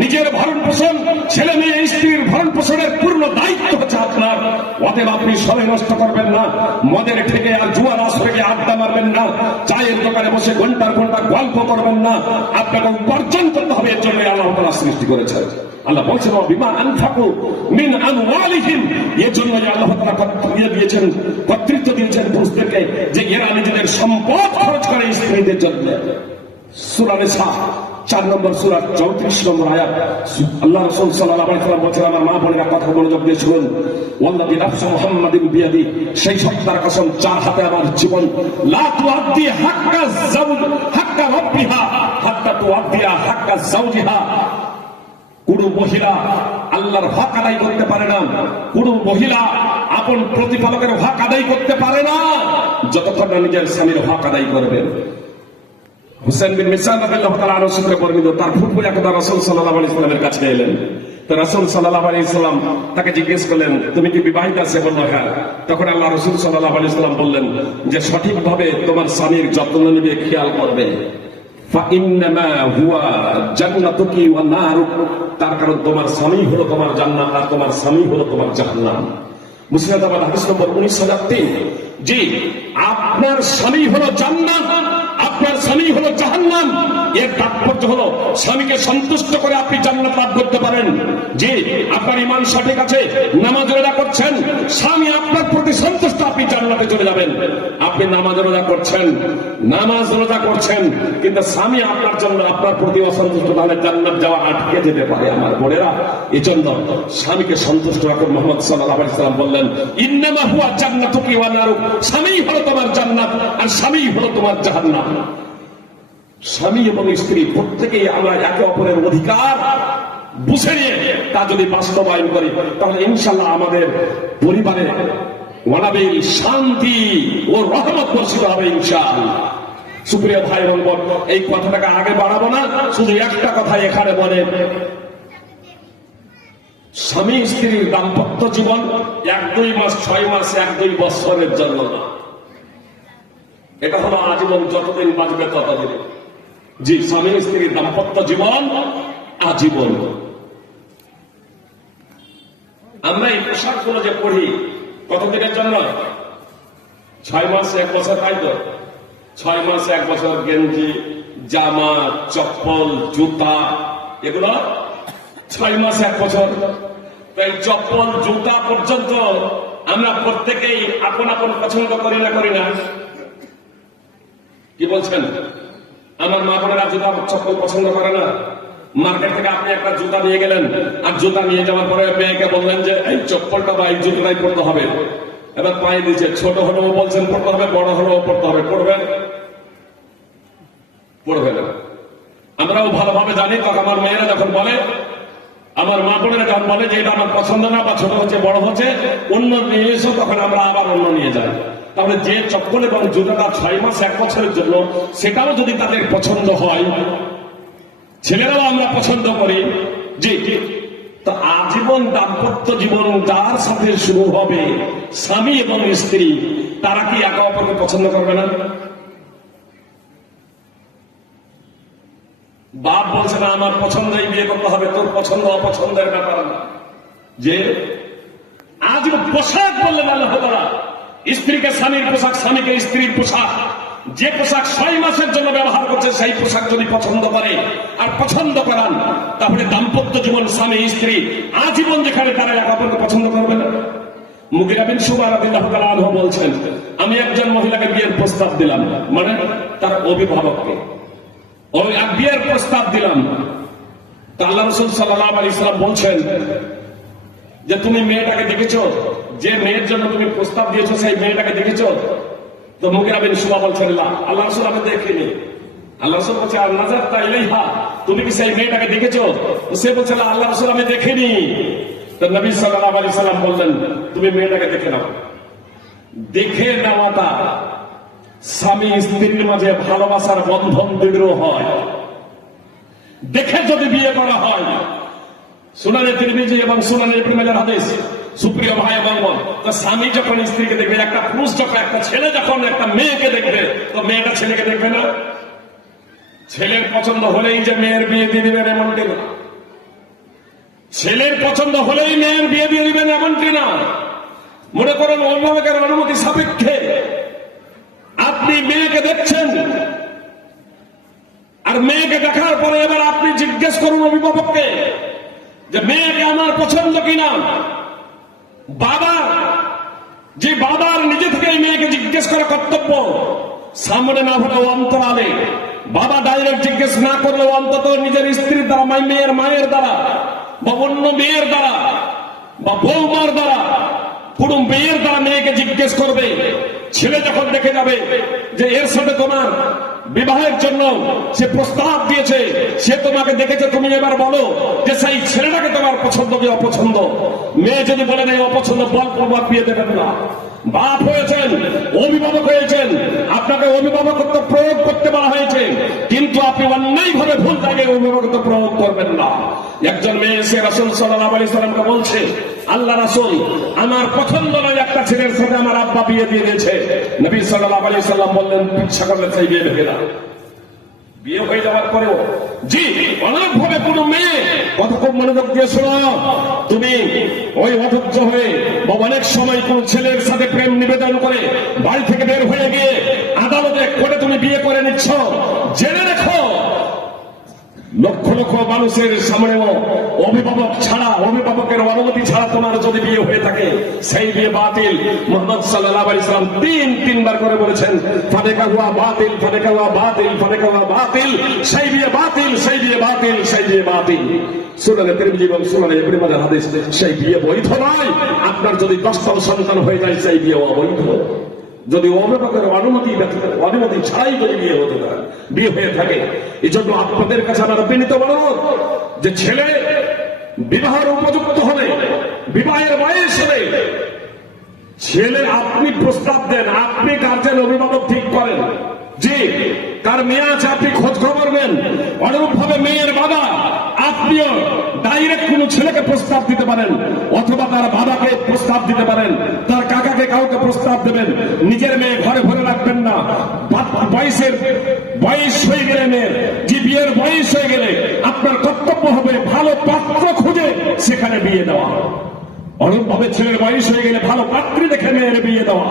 নিজের ভরণ পোষণ, ছেলে মেয়ে স্ত্রীর ভরণ পোষণের পূর্ণ দায়িত্ব হচ্ছে আপনার। অতএব আপনি সময় নষ্ট করবেন না, মদের ঠেকে আর জুয়ার আসরে গিয়ে আড্ডা মারবেন না, চায়ের দোকানে বসে ঘন্টার ঘন্টা গল্প করবেন না। আপনাকে উপার্জন করতে হবে, এর জন্য আল্লাহ তাআলা সৃষ্টি করেছেন। আল্লাহ বলছেন, বিমা আনফাকু মিন আমওয়ালিহিম, এর জন্য আল্লাহ তাআলা দিয়েছেন, কর্তৃত্ব দিয়েছেন পুরুষদেরকে যে এরা নিজেদের সম্পদ খরচ করে স্ত্রীদের জন্য। সূরা নিসা 4 নম্বর সূরা 34 নম্বর আয়াত। আল্লাহ রাসূল সাল্লাল্লাহু আলাইহি ওয়াসাল্লাম বলেছেন, আমার মা বোনেরা কথা মনোযোগ দিয়ে শুনুন, ওয়াল্লাযী নাফসু মুহাম্মাদিন বিয়াদি, সেই সত্তার কসম যার হাতে আমার জীবন, লা তুআদ্দি হাক্কা যাওজ হাক্কা রাব্বিহা হাত্তা তুআদ্দিয়া হাক্কা যাওজিহা। কোন মহিলা আল্লাহর হক আদায় করতে পারে না, কোন মহিলা আপন প্রতিপালকের হক আদায় করতে পারে না যতক্ষণ না নিজের স্বামীর হক আদায় করবেন। হুসেন বিন মিসান রাদিয়াল্লাহু তাআলা আনহু সূত্রে বর্ণিত, তার ফুফু একদা রাসূল সাল্লাল্লাহু আলাইহি ওয়াসাল্লামের কাছে এলেন। তো রাসূল সাল্লাল্লাহু আলাইহি ওয়াসাল্লাম তাকে জিজ্ঞেস করলেন, তুমি কি বিবাহিত? সে বলল হ্যাঁ। তখন আল্লাহ রাসূল সাল্লাল্লাহু আলাইহি ওয়াসাল্লাম বললেন যে সঠিকভাবে তোমার স্বামীর যত্ন নিবে, খেয়াল করবে। ফাইন্নামা হুয়া জান্নাতুকি ওয়া নারুক, তার কারণ তোমার স্বামী হলো তোমার জান্নাত আর তোমার স্বামী হলো তোমার জাহান্নাম। মুসলিমাবাদ হাদিস নম্বর 19,003। জি, আপনার স্বামী হলো জান্নাত, আপনার স্বামী হলো জাহান্নাম। এর তাৎপর্য হলো স্বামীকে সন্তুষ্ট করে আপনি জান্নাত লাভ করতে পারেন। জি, আপনার ঈমান সঠিক আছে, নামাজ রোজা করছেন, স্বামী আপনার প্রতি সন্তুষ্ট, আপনি জান্নাতে চলে যাবেন। আপনি নামাজ রোজা করছেন কিন্তু স্বামী আপনার জন্য আপনার প্রতি অসন্তুষ্ট, তাহলে জান্নাত যাওয়া আটকে যেতে পারে। আমার বোনেরা, এজন্য স্বামীকে সন্তুষ্ট রাখুন। মুহাম্মদ সাল্লাল্লাহু আলাইহি ওয়াসাল্লাম বললেন, ইন্নামা হুয়া জান্নাতুকি ওয়া নারুক, স্বামী হলো তোমার জান্নাত আর স্বামী হলো তোমার জাহান্নাম। স্বামী এবং স্ত্রী প্রত্যেকেই আমরা একে অপরের অধিকার বুঝে নিয়ে তা যদি বাস্তবায়ন করি, তাহলে ইনশাআল্লাহ আমাদের পরিবারে ওয়ালাবিল শান্তি ও রহমত বর্ষিত হবে ইনশাআল্লাহ। সুপ্রিয় ভাই বোন, এই কথাটাকে আগে বাড়াবো না, শুধু একটা কথা এখানে বলে, স্বামী স্ত্রীর দাম্পত্য জীবন 1-2 মাস, 6 মাস, 1-2 বছরের জন্য না। এটা হলো আজীবন, যতদিন বাঁচবে ততদিন। জি, স্বামী স্ত্রীর দাম্পত্য জীবন আজীবন। আমরা এই পোশাকগুলো যে পড়ি কতদিনের জন্য? 6 মাস, 1 বছর, তাই তো? 6 মাস, 1 বছর গেঞ্জি, জামা, চপ্পল, জুতা, এগুলো 6 মাস, 1 বছর। তো এই চপ্পল, জুতা পর্যন্ত আমরা প্রত্যেকেই আপন আপন পছন্দ করি না? কি বলছেন? আমার মা বোনেরা জুতা চপ্পল পছন্দ করে না? মার্কেট থেকে আপনি একটা জুতা নিয়ে গেলেন, আর জুতা নিয়ে যাওয়ার পরে মেয়েকে বললেন যে এই চপ্পলটা বা এই জুতোটাই পড়তে হবে। এবার পায়ে দিচ্ছে, ছোট হলেও বলছেন পড়তে হবে, বড় হলেও পড়তে হবে। পড়বে না। আমরাও ভালোভাবে জানি, তখন আমার মেয়েরা যখন বলে, আমার মা বোনেরা যখন বলে যে এটা আমার পছন্দ না, বা ছোট হচ্ছে বড় হচ্ছে, অন্য নিয়ে এসো, তখন আমরা আবার অন্য নিয়ে যাই। তাহলে যে চপ্পল এবং জুতাটা 6 মাস, 1 বছরের জন্য, সেটাও যদি তাদের পছন্দ হয়, ছেলেরাও আমরা পছন্দ করি। জি, তো আজীবন দাম্পত্য জীবন যার সাথে শুরু হবে, স্বামী এবং স্ত্রী, তারা কি একে অপরকে পছন্দ করবে না? বাপ বলছে না আমার পছন্দই বিয়ে করতে হবে, তোর পছন্দ অপছন্দের ব্যাপার না। যে আজ পোশাক বললেন আল্লাহ তাআলা, স্ত্রীকে স্বামীর পোশাক, স্বামীকে স্ত্রীর পোশাক। যে পোশাক 6 মাসের জন্য ব্যবহার করছে, সেই পোশাক যদি পছন্দ করে আর পছন্দ করান, তাহলে দাম্পত্য জীবন স্বামী স্ত্রী আজীবন যেখানে তারা একে অপরকে পছন্দ করবে না। মুগীরা বিন শুবা রাদিয়াল্লাহু তাআলা আনহু বলছেন, আমি একজন মহিলাকে বিয়ের প্রস্তাব দিলাম, মানে তার অভিভাবককে ওই বিয়ের প্রস্তাব দিলাম। তা আল্লাহ রাসূল সাল্লাল্লাহু আলাইহি ওয়াসাল্লাম বলছেন যে তুমি মেয়েটাকে দেখেছো? যে মেয়ের জন্য তুমি প্রস্তাব দিয়েছো সেই মেয়েটাকে দেখেছো? তো মুগীরা বিন শুবা বলছেন, না আল্লাহ রাসূল আমি দেখিনি। আল্লাহ রাসূল বলছে, আর নাযারতা ইলাইহা, তুমি কি সেই মেয়েটাকে দেখেছো? তো সে বলছে, আল্লাহ রাসূল আমি দেখিনি। তো নবী সাল্লাল্লাহু আলাইহি ওয়াসাল্লাম বললেন, তুমি মেয়েটাকে দেখে নাও। দেখে নেওয়াটা স্বামী স্ত্রীর মাঝে ভালোবাসার বন্ধন দৃঢ় হয়। দেখে যদি বিয়ে করা হয়, সুনানে তিরমিজি এবং সুনানে ইবনে মাজাহ হাদিস। সুপ্রিয় ভাই এবং বোন, তো স্বামী যখন স্ত্রীকে দেখবে, একটা পুরুষ যখন, একটা ছেলে যখন একটা মেয়েকে দেখবে, তো মেয়েটা ছেলেকে দেখবে না? ছেলের পছন্দ হলেই যে মেয়ের বিয়ে দিয়ে দিবেন এমনটি না। ছেলের পছন্দ হলেই মেয়ের বিয়ে দিয়ে দিবেন এমনটি না। মনে করেন অভিভাবকের অনুমতি সাপেক্ষে আপনি মেয়েকে দেখছেন, আর মেয়েকে দেখার পরে এবার আপনি জিজ্ঞেস করুন অভিভাবককে যে মেয়েকে আমার পছন্দ কিনা। বাবার নিজে থেকে এই মেয়েকে জিজ্ঞেস করা কর্তব্য। সামনে না হলেও অন্তরালে, বাবা ডাইরেক্ট জিজ্ঞেস না করলেও অন্তত নিজের স্ত্রীর দ্বারা, মেয়ের মায়ের দ্বারা, বা অন্য মেয়ের দ্বারা, বা বৌমার দ্বারা, পুরো মেয়ের দ্বারা মেয়েকে জিজ্ঞেস করবে। ছেলে যখন দেখে যাবে যে এর সাথে তোমার বিবাহের জন্য সে প্রস্তাব দিয়েছে, সে তোমাকে দেখেছে, তুমি এবার বলো যে সেই ছেলেটাকে তোমার পছন্দ কি অপছন্দ। মেয়ে যদি বলে নেই অপছন্দ, বলপূর্বক বিয়ে দেবেন না। বাপ হয়েছেন, অভিভাবক হয়েছেন, আপনাকে অভিভাবকত্ব প্রয়োগ করতে বলা হয়েছে, কিন্তু আপনি অন্যায়ভাবে ভুল জায়গায় অভিভাবকত্ব প্রয়োগ করবেন না। একজন মেয়ে এসে রাসূল সাল্লাল্লাহু আলাইহি সাল্লামকে বলছে, আল্লাহ রাসূল, আমার পছন্দ নয় একটা ছেলের সাথে আমার আব্বা বিয়ে দিয়ে দিয়েছে। নবী সাল্লাল্লাহু আলাইহি সাল্লাম বললেন, ইচ্ছা করলে সেই বিয়ে ভেঙে দাও। বিয়ে হয়ে যাওয়ার পরেও জি অনেকভাবে কোনো মেয়ে কথা খুব মনোযোগ দিয়ে শোনো, তুমি ওই অধৈর্য হয়ে বা অনেক সময় কোন ছেলের সাথে প্রেম নিবেদন করে বাড়ি থেকে বের হয়ে গিয়ে আদালতে কোর্টে তুমি বিয়ে করে নিচ্ছ, জেনে রেখো লক্ষ লক্ষ মানুষের সামনেও অভিভাবক ছাড়া, অভিভাবকের অনুমতি ছাড়া তোমার যদি বিয়ে হয়ে থাকে, সেই বিয়ে বাতিল। মুহাম্মদ সাল্লাল্লাহু আলাইহি সাল্লাম তিনবার করে বলেছেন, ফাতেকা হুয়া বাতিল, ফাতেকা হুয়া বাতিল, ফাতেকা হুয়া বাতিল, সেই বিয়ে বাতিল, সেই বিয়ে বাতিল, সেই বিয়ে বাতিল। সুনানে তিরমিজি এবং সুনানে ইবনে মাজাহ হাদিস, সেই বিয়ে বৈধ নয়। আপনার যদি 10টা সন্তান হয়ে যায়, সেই বিয়ে অবৈধ। যদি অভিভাবকের অনুমতি ছাড়াই যদি বিয়ে হতে পারে, বিয়ে হয়ে থাকে। এই জন্য আপনাদের কাছে আমার বিনীত অনুরোধ যে ছেলে বিবাহের উপযুক্ত হবে, বিবাহের বয়স হবে, ছেলে আপনি প্রস্তাব দেন, আপনি গার্জেন অভিভাবক ঠিক করেন যে তার মেয়ে আছে, আপনি খোঁজ খবর নেন। অনুরূপ ভাবে মেয়ের বাবা আপনিও ডাইরেক্ট কোন ছেলেকে প্রস্তাব দিতে পারেন, অথবা তার বাবাকে প্রস্তাব দিতে পারেন, তার কাকাকে কাউকে প্রস্তাব দেবেন। নিজের মেয়ে ঘরে ভরে রাখবেন না। বয়স হয়ে গেলে মেয়ের, যে বিয়ের বয়স হয়ে গেলে আপনার কর্তব্য হবে ভালো পাত্র খুঁজে সেখানে বিয়ে দেওয়া। অনুরূপ ভাবে ছেলের বয়স হয়ে গেলে ভালো পাত্রী দেখে মেয়ের বিয়ে দেওয়া।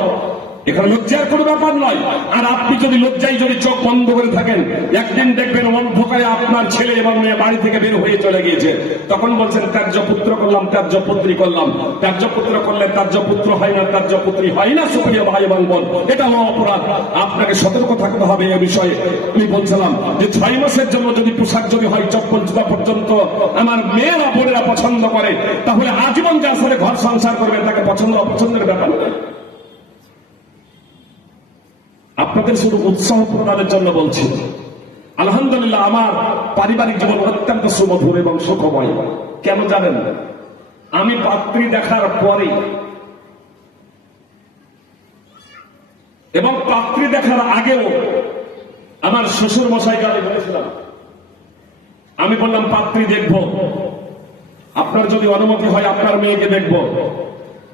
এখানে লজ্জার কোনো ব্যাপার নয়। আর আপনি যদি লজ্জায় যদি চোখ বন্ধ করে থাকেন, একদিন দেখবেন অন্ধকারে আপনার ছেলে এবং মেয়ে বাড়ি থেকে বের হয়ে চলে গিয়েছে, তখন বলছেন ত্যায্য পুত্র করলাম, ত্যায্য পুত্রী করলাম। ত্যায্য পুত্র করলে ত্যায্য পুত্র হয় না, ত্যায্য পুত্রী হয় না। সুপ্রিয় ভাই এবং বোন, এটা হলো অপরাধ। আপনাকে সতর্ক থাকতে হবে এ বিষয়ে। আমি বলছিলাম যে 6 মাসের জন্য যদি পোশাক যদি হয়, চপ্পল জুতা পর্যন্ত আমার মেয়েরা বোনেরা পছন্দ করে, তাহলে আজীবন যার সাথে ঘর সংসার করবে তাকে পছন্দ অপছন্দের ব্যাপার নয়। আপনাদের শুধু উৎসাহ প্রদানের জন্য বলছি। আলহামদুলিল্লাহ, আমার পারিবারিক জীবন অত্যন্ত সুমধুর এবং সুখময়। কেন জানেন? আমি পাত্রী দেখার পরে এবং পাত্রী দেখার আগেও আমার শ্বশুর মশাইকে আমি বলেছিলাম, আমি বললাম পাত্রী দেখব, আপনার যদি অনুমতি হয় আপনার মেয়েকে দেখব।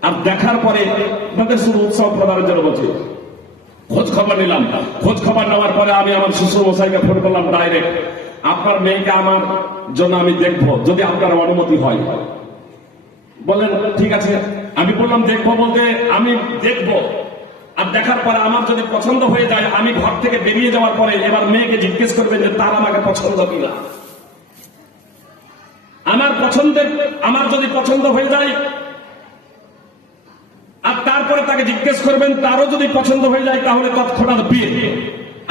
আর দেখার পরে আপনাদের শুধু উৎসাহ প্রদানের জন্য বলছি। খোঁজ খবর নিলাম, খোঁজ খবর নেওয়ার পরে আমি আমার শ্বশুর মশাইকে ফোন করলাম ডাইরেক্ট, আপনার মেয়েকে আমার জন্য আমি দেখব, যদি আপনার অনুমতি হয়। বললেন ঠিক আছে। আমি বললাম দেখবো বলতে আমি দেখব, আর দেখার পরে আমার যদি পছন্দ হয়ে যায়, আমি ঘর থেকে বেরিয়ে যাওয়ার পরে এবার মেয়েকে জিজ্ঞেস করবেন যে তার আমাকে পছন্দ কিনা। আমার যদি পছন্দ হয়ে যায়, আর তারপরে তাকে জিজ্ঞেস করবেন, তারও যদি পছন্দ হয়ে যায়, তাহলে তৎক্ষণাৎ বিয়ে।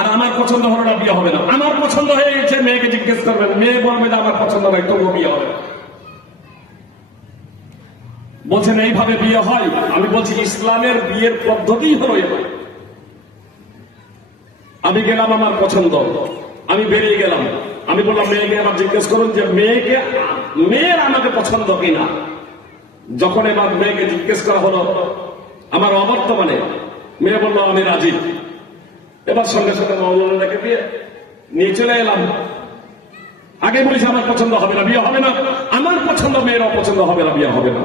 আর আমার পছন্দ হলো না, বিয়ে হবে না। আমার পছন্দ হয়ে গেছে, মেয়েকে জিজ্ঞেস করবেন, মেয়ে বলবে যে আমার পছন্দ নয়, তবুও বিয়ে হবে না। বলছেন এইভাবে বিয়ে হয়? আমি বলছি ইসলামের বিয়ের পদ্ধতি হলো এবার। আমি গেলাম, আমার পছন্দ, আমি বেরিয়ে গেলাম। আমি বললাম মেয়েকে আবার জিজ্ঞেস করুন যে মেয়ের আমাকে পছন্দ কিনা। যখন এবার মেয়েকে জিজ্ঞেস করা হলো আমার অবর্তমানে, মেয়ে বললো আমি রাজি। এবার সঙ্গে সঙ্গে মৌলানাকে নিয়ে চলে এলাম। আগে বলেছি আমার পছন্দ হবে না, বিয়ে হবে না। আমার পছন্দ, মেয়ের অপছন্দ হবে না, বিয়ে হবে না।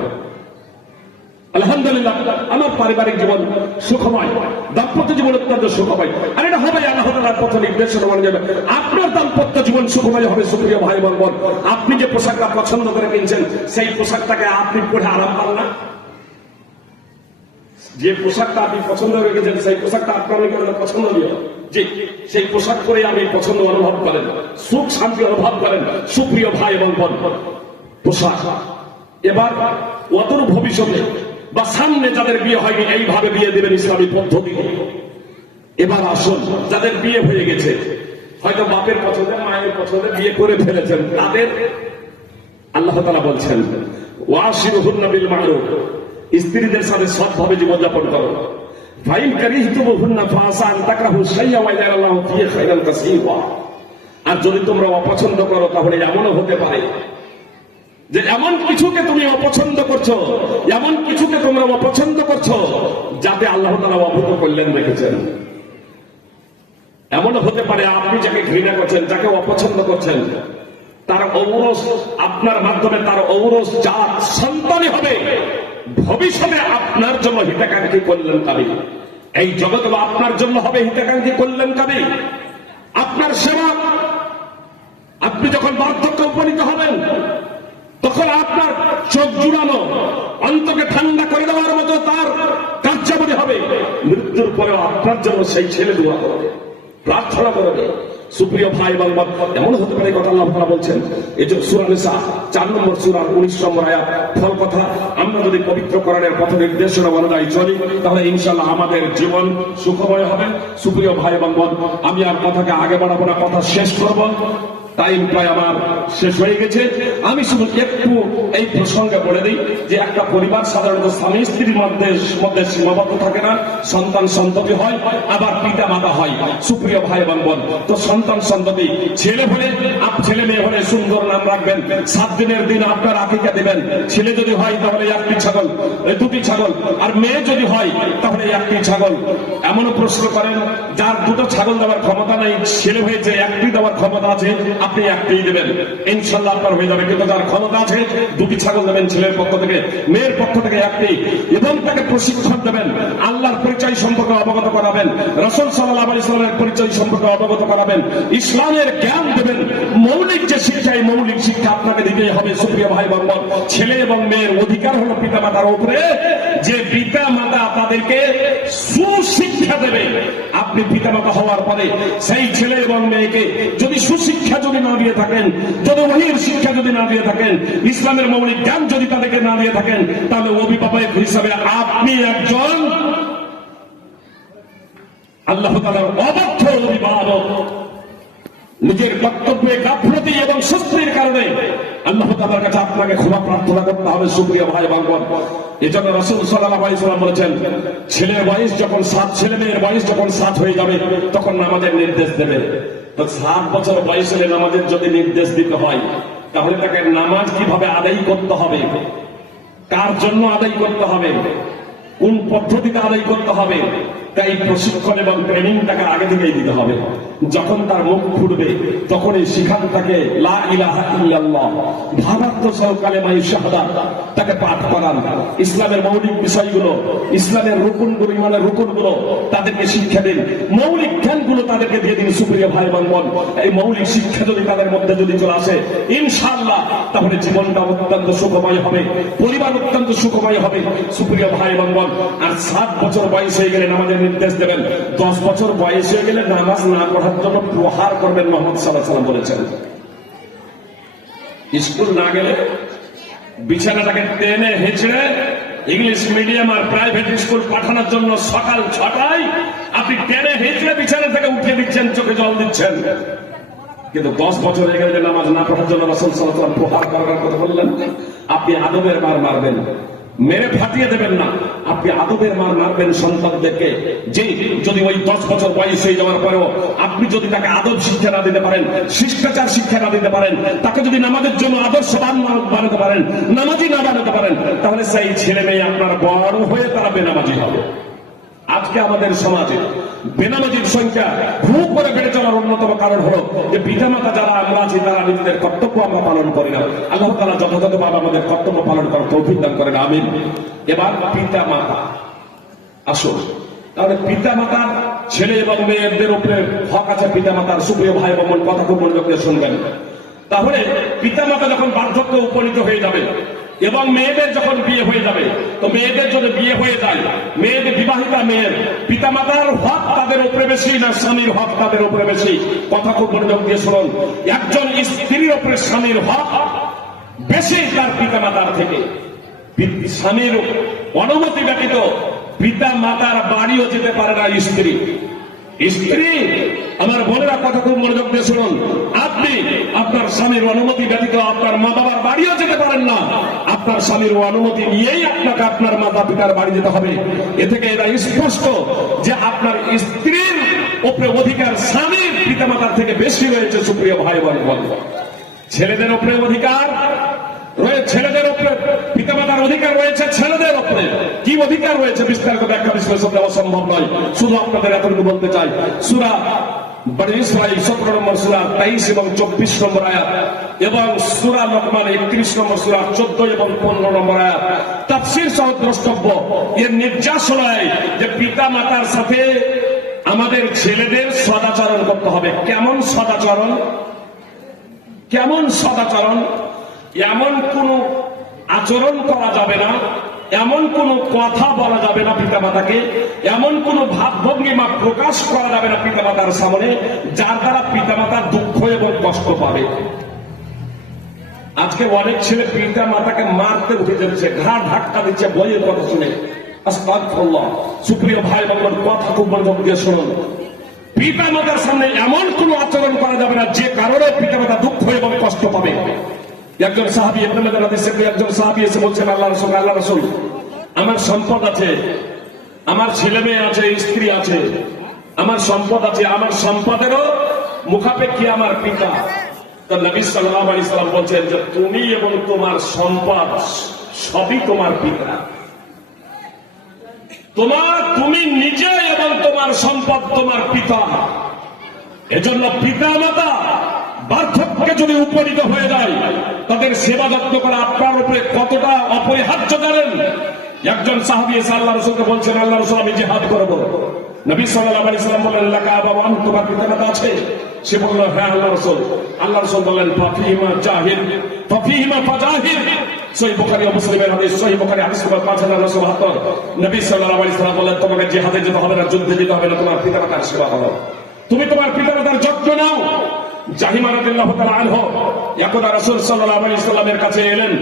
আলহামদুলিল্লাহ, আমার পারিবারিক জীবন সুখময়, দাম্পত্য জীবন অত্যন্ত সুখময়। আর এটা হবে আল্লাহ তাআলার পথ নির্দেশনা মানে যাবে। আপনার দাম্পত্য জীবন সুখময় হবে। সুপ্রিয় ভাই বোন, আপনি যে পোশাকটা পছন্দ করে কিনছেন, সেই পোশাকটাকে আপনি পরে আরাম পান না? যে পোশাকটা আপনি পছন্দ করে গেছেন, সেই পোশাকটা আপনার পছন্দনীয়, যে সেই পোশাক পরে আপনি পছন্দ অনুভব করেন, সুখ শান্তি অনুভব করেন। সুপ্রিয় ভাই এবং বোন, পোশাক এবার অদূর ভবিষ্যতে বা সামনে যাদের বিয়ে হয়নি, এইভাবে বিয়ে দেবেন ইসলামী পদ্ধতি। এবার আসুন, যাদের বিয়ে হয়ে গেছে, হয়তো বাপের পছন্দে মায়ের পছন্দে বিয়ে করে ফেলেছেন, তাদের আল্লাহ তাআলা বলছেন ওয়াশিরুহুন্না বিল মা'রুফ, স্ত্রীদের সাথে সৎভাবে জীবনযাপন করো। ফাইন কারিহতুমুহুন্না ফাআসা আন তাকরাহু শাইআন ওয়া ইয়াজআলাল্লাহু ফীহি খায়রান কাসীরা। আর যদি তোমরা অপছন্দ করো, তাহলে এমনও হতে পারে যে এমন কিছুকে তুমি অপছন্দ করছো, এমন কিছুকে তোমরা অপছন্দ করছো যাতে আল্লাহ কল্যাণ রেখেছেন। এমনও হতে পারে আপনি যাকে ঘৃণা করছেন, যাকে অপছন্দ করছেন, তার ঔরস আপনার মাধ্যমে তার ঔরস জাত সন্তানই হবে ভবিষ্যতে আপনার জন্য হিতাকাঙ্ক্ষী কল্যাণকারী। এই জগৎ আপনার জন্য হবে হিতাকাঙ্ক্ষী কল্যাণকারী। আপনার সেবা, আপনি যখন বার্ধক্যে উপনীত হবেন তখন আপনার চোখ জুড়ানো, অন্তকে ঠান্ডা করে দেওয়ার মতো তার কার্যাবলী হবে। মৃত্যুর পরেও আপনার জন্য সেই ছেলে দোয়া করবে, প্রার্থনা করবে। সুপ্রিয় ভাই এবং এমন হতে পারে, কথা আল্লাহ তাআলা বলছেন এই যে সূরা নিসা 4 নম্বর সূরার 19 নম্বর আয়াত, ফল কথা, আমরা যদি পবিত্র কোরআনের পথ নির্দেশনা অনুযায়ী চলি তাহলে ইনশাআল্লাহ আমাদের জীবন সুখময় হবে। সুপ্রিয় ভাই এবং বোন, আমি আর কথাকে আগে বাড়াবো না, কথা শেষ করব, টাইম প্রায় আমার শেষ হয়ে গেছে। আমি শুধু একটু এই প্রসঙ্গে বলে দিই যে একটা পরিবার সাধারণত স্বামী স্ত্রীর মধ্যে সীমাবদ্ধ থাকে না, সন্তান সন্ততি হয়, আবার পিতা মাতা হয়। সুপ্রিয় ভাই এবং বোন, তো সন্তান সন্ততি ছেলে হলে ছেলে মেয়ে হলে সুন্দর নাম রাখবেন। 7 দিনের দিন আপনার আকিকা দিবেন। ছেলে যদি হয় তাহলে 1টি ছাগল, 2টি ছাগল, আর মেয়ে যদি হয় তাহলে 1টি ছাগল। এমনও প্রশ্ন করেন যার 2টো ছাগল দেওয়ার ক্ষমতা নেই, ছেলে হয়েছে 1টি দেওয়ার ক্ষমতা আছে, আপনি 1টিই দেবেন, ইনশাআল্লাহ আপনার হয়ে যাবে। কিন্তু যার ক্ষমতা আছে 2টি ছাগল দেবেন ছেলের পক্ষ থেকে, মেয়ের পক্ষ থেকে 1টি, এবং তাকে প্রশিক্ষণ দেবেন, আল্লাহর পরিচয় সম্পর্কে অবগত করাবেন, রাসূল সাল্লাল্লাহু আলাইহি ওয়াসাল্লামের পরিচয় সম্পর্কে অবগত করাবেন, ইসলামের জ্ঞান দেবেন। মৌলিক যে শিক্ষা, এই মৌলিক শিক্ষা আপনাকে দিতেই হবে। সুপ্রিয় ভাই বোন, ছেলে এবং মেয়ের অধিকার হলো পিতা মাতার উপরে, যে পিতা মাতা তাদেরকে সুশিক্ষা দেবে। আপনি পিতা মাতা হওয়ার পরে সেই ছেলে এবং মেয়েকে যদি সুশিক্ষা যদি না দিয়ে থাকেন, যদি ওহীর শিক্ষা যদি না দিয়ে থাকেন, ইসলামের মৌলিক জ্ঞান যদি তাদেরকে না দিয়ে থাকেন, তাহলে অভিভাবক হিসাবে আপনি একজন আল্লাহ তাআলার অবাধ্য অভিভাবক। নিজের কর্তব্যে গাফলতি এবং সুস্ত্রির কারণে আল্লাহ তাআলার কাছে আপনাকে ক্ষমা প্রার্থনা করতে হবে। সুপ্রিয় ভাই এবং বোন, এজন্য রাসূল সাল্লাল্লাহু আলাইহি ওয়াসাল্লাম বলেছেন, ছেলের বয়স যখন 7, ছেলে মেয়ের বয়স যখন 7 হয়ে যাবে তখন নামাজের নির্দেশ দেবে। তো 7 বছর বয়স হলে নামাজের যদি নির্দেশ দিতে হয়, তাহলে তাকে নামাজ কিভাবে আদায় করতে হবে, কার জন্য আদায় করতে হবে, কোন পদ্ধতিতে আদায় করতে হবে, তাই প্রশিক্ষণ এবং ট্রেনিং তাকে আগে থেকেই দিতে হবে। যখন তার মুখ ফুটবে তখনই সেখান থেকে লা ইলাহা ইল্লাল্লাহ, ভাবার্থ সহ কালেমায়ে শাহাদাত তাকে পাঠ করান। ইসলামের মৌলিক বিষয়গুলো, ইসলামের রুকুনগুলো, ইমানের রুকুনগুলো তাদেরকে শিক্ষা দিন, মৌলিক জ্ঞানগুলো তাদেরকে দিয়ে দিন। সুপ্রিয় ভাই বোন, এই মৌলিক শিক্ষা যদি তাদের মধ্যে যদি চলে আসে ইনশাআল্লাহ, তাহলে জীবনটা অত্যন্ত সুখময় হবে, পরিবার অত্যন্ত সুখময় হবে। সুপ্রিয় ভাই বোন, আর 7 বছর বয়স হয়ে গেলে নামাজের নির্দেশ দেবেন। 10 বছর বয়স হয়ে গেলে নামাজ না পড়ার জন্য প্রহার করবেন, মুহাম্মদ সাল্লাল্লাহু আলাইহি ওয়াসাল্লাম বলেছেন। স্কুল না গেলে বিছানাটাকে টেনে হেঁচড়ে ইংলিশ মিডিয়াম আর প্রাইভেট স্কুল পাঠানোর জন্য সকাল 6টায় আপনি টেনে হেঁচড়ে বিছানা থেকে উঠিয়ে দিচ্ছেন, চোখে জল দিচ্ছেন। কিন্তু 10 বছর হয়ে গেলে নামাজ না পড়ার জন্য রাসূল সাল্লাল্লাহু আলাইহি ওয়াসাল্লাম প্রহার করার কথা বললেন। আপনি আদবের মার মারবেন, মেরে ফাটিয়ে দেবেন না, আপনি আদবের মার মারবেন সন্তানদেরকে। যে যদি ওই 10 বছর বয়স হয়ে যাওয়ার পরেও আপনি যদি তাকে আদব শিক্ষা না দিতে পারেন, শিষ্টাচার শিক্ষা না দিতে পারেন, তাকে যদি নামাজের জন্য আদর্শবান বানাতে পারেন, নামাজি না বানাতে পারেন, তাহলে সেই ছেলে মেয়ে আপনার বড় হয়ে তারা বেনামাজি হবে। আজকে আমাদের সমাজে বেনামাজির সংখ্যা হু করে বেড়ে চলার অন্যতম কারণ হলো যে পিতামাতা যারা আমরা আছি তারা নিজেদের কর্তব্য আমরা পালন করি না। আল্লাহ তাআলা যথাযথভাবে আমাদের কর্তব্য পালন করার তৌফিক দান করেন, আমিন। এবার পিতা মাতা আসুন, তাহলে পিতা মাতার ছেলে এবং মেয়েদের উপরে হক আছে পিতা মাতার। সুপ্রিয় ভাই এবং কথা খুব মনোযোগ দিয়ে শুনবেন। তাহলে পিতা মাতা যখন বার্ধক্যে উপনীত হয়ে যাবে এবং মেয়েদের যখন বিয়ে হয়ে যাবে, তো মেয়েদের যদি বিয়ে হয়ে যায়, মেয়েদের বিবাহিতা মেয়ের পিতামাতার হক তাদের উপরে বেশি না স্বামীর হক তাদের উপরে বেশি? কথা খুব মনোযোগ দিয়ে শুনুন। একজন স্ত্রীর উপরে স্বামীর হক বেশি তার পিতামাতার থেকে। স্বামীর অনুমতি ব্যতীত পিতা মাতার বাড়িও যেতে পারে না স্ত্রী। স্ত্রী আমার বোনেরা কথা খুব মনোযোগ দিয়ে শুনুন, আপনি আপনার স্বামীর অনুমতি ব্যতীত আপনার মা বাবার বাড়িও যেতে পারেন না। আপনার স্বামীর অনুমতি নিয়েই আপনাকে আপনার মাতা পিতার বাড়ি যেতে হবে। এ থেকে এটা স্পষ্ট যে আপনার স্ত্রীর উপরে অধিকার স্বামীর পিতামাতার থেকে বেশি রয়েছে। সুপ্রিয় ভাই বোন, ছেলেদের উপরে অধিকার রয়েছে, ছেলেদের উপরে পিতামাতার অধিকার রয়েছে ছেলেদের উপরে, কি অধিকার রয়েছে বিস্তারিত ব্যাখ্যা বিশ্লেষণ দেওয়া সম্ভব নয়। শুধু আপনাদের এতটুকু বলতে চাই, সূরা বনী ইসরাঈল 17 নম্বর সূরা 23 এবং 24 নম্বর আয়াত, এবং সূরা লোকমান 31 নম্বর সূরা 14 এবং 15 নম্বর আয়াত তাফসীর সহ দ্রষ্টব্য। এর নির্যাস হয় যে পিতা মাতার সাথে আমাদের ছেলেদের সদাচরণ করতে হবে। কেমন সদাচরণ? কেমন সদাচরণ? এমন কোন আচরণ করা যাবে না, এমন কোন কথা বলা যাবে না পিতামাতাকে, এমন কোন ভাবভঙ্গিমা প্রকাশ করা যাবে না পিতামাতার সামনে যার দ্বারা পিতামাতা দুঃখ এবং কষ্ট পাবে। আজকে অনেক ছেলে পিতা মাতাকে মারতে উঠে যাচ্ছে, ঘাড় ধাক্কা দিচ্ছে বইয়ের কথা শুনে। আস্তাগফিরুল্লাহ। সুপ্রিয় ভাই বোন, কথা খুব মনোযোগ দিয়ে শুনুন। পিতা মাতার সামনে এমন কোন আচরণ করা যাবে না যে কারণে পিতা মাতা দুঃখ এবং কষ্ট পাবে। একজন সাহাবী ইবনে মাজাহ হাদিসে একজন সাহাবী এসে বলছেন, আল্লাহ রাসূল, আমার সম্পদ আছে, আমার ছেলে মেয়ে আছে, স্ত্রী আছে, আমার সম্পদ আছে, আমার সম্পদেরও মুখাপেক্ষী আমার পিতা। তো নবী সাল্লাল্লাহু আলাইহি সাল্লাম বলছেন যে তুমি এবং তোমার সম্পদ সবই তোমার পিতা। তুমি নিজে এবং তোমার সম্পদ তোমার পিতা। এজন্য পিতা মাতা বার্ধক্যে যদি উপনীত হয়ে যায়, তাদের সেবা যত্ন করা আপনার উপরে কতটা অপরিহার্য জানেন? একজন সাহাবী এসে আল্লাহ রাসূলকে বলছেন, আল্লাহ রাসূল, আমি জিহাদ করব। নবী সাল্লাল্লাহু আলাইহি সাল্লাম বললেন, লাকা আবাওয়ান, তোমার পিতামাতা আছে? সে বলল, হ্যাঁ আল্লাহ রাসূল। আল্লাহ রাসূল বললেন, ফাফিহিমা জাহিদ, ফাফিহিমা ফাজাহিদ। সহিহ বুখারী ও মুসলিমের হাদিস, সহিহ বুখারী হাদিস নম্বর 5972। নবী সাল্লাল্লাহু আলাইহি সাল্লাম বললেন, তোমাকে জিহাদে যেতে হবে না, যুদ্ধে যেতে হবে না, তোমার পিতামাতার সেবা করো, তুমি তোমার পিতামাতার যত্ন নাও। জাহিমা রাদিয়াল্লাহু তাআলা আনহু একদা রাসূল সাল্লাল্লাহু আলাইহি সাল্লামের কাছে এলেন,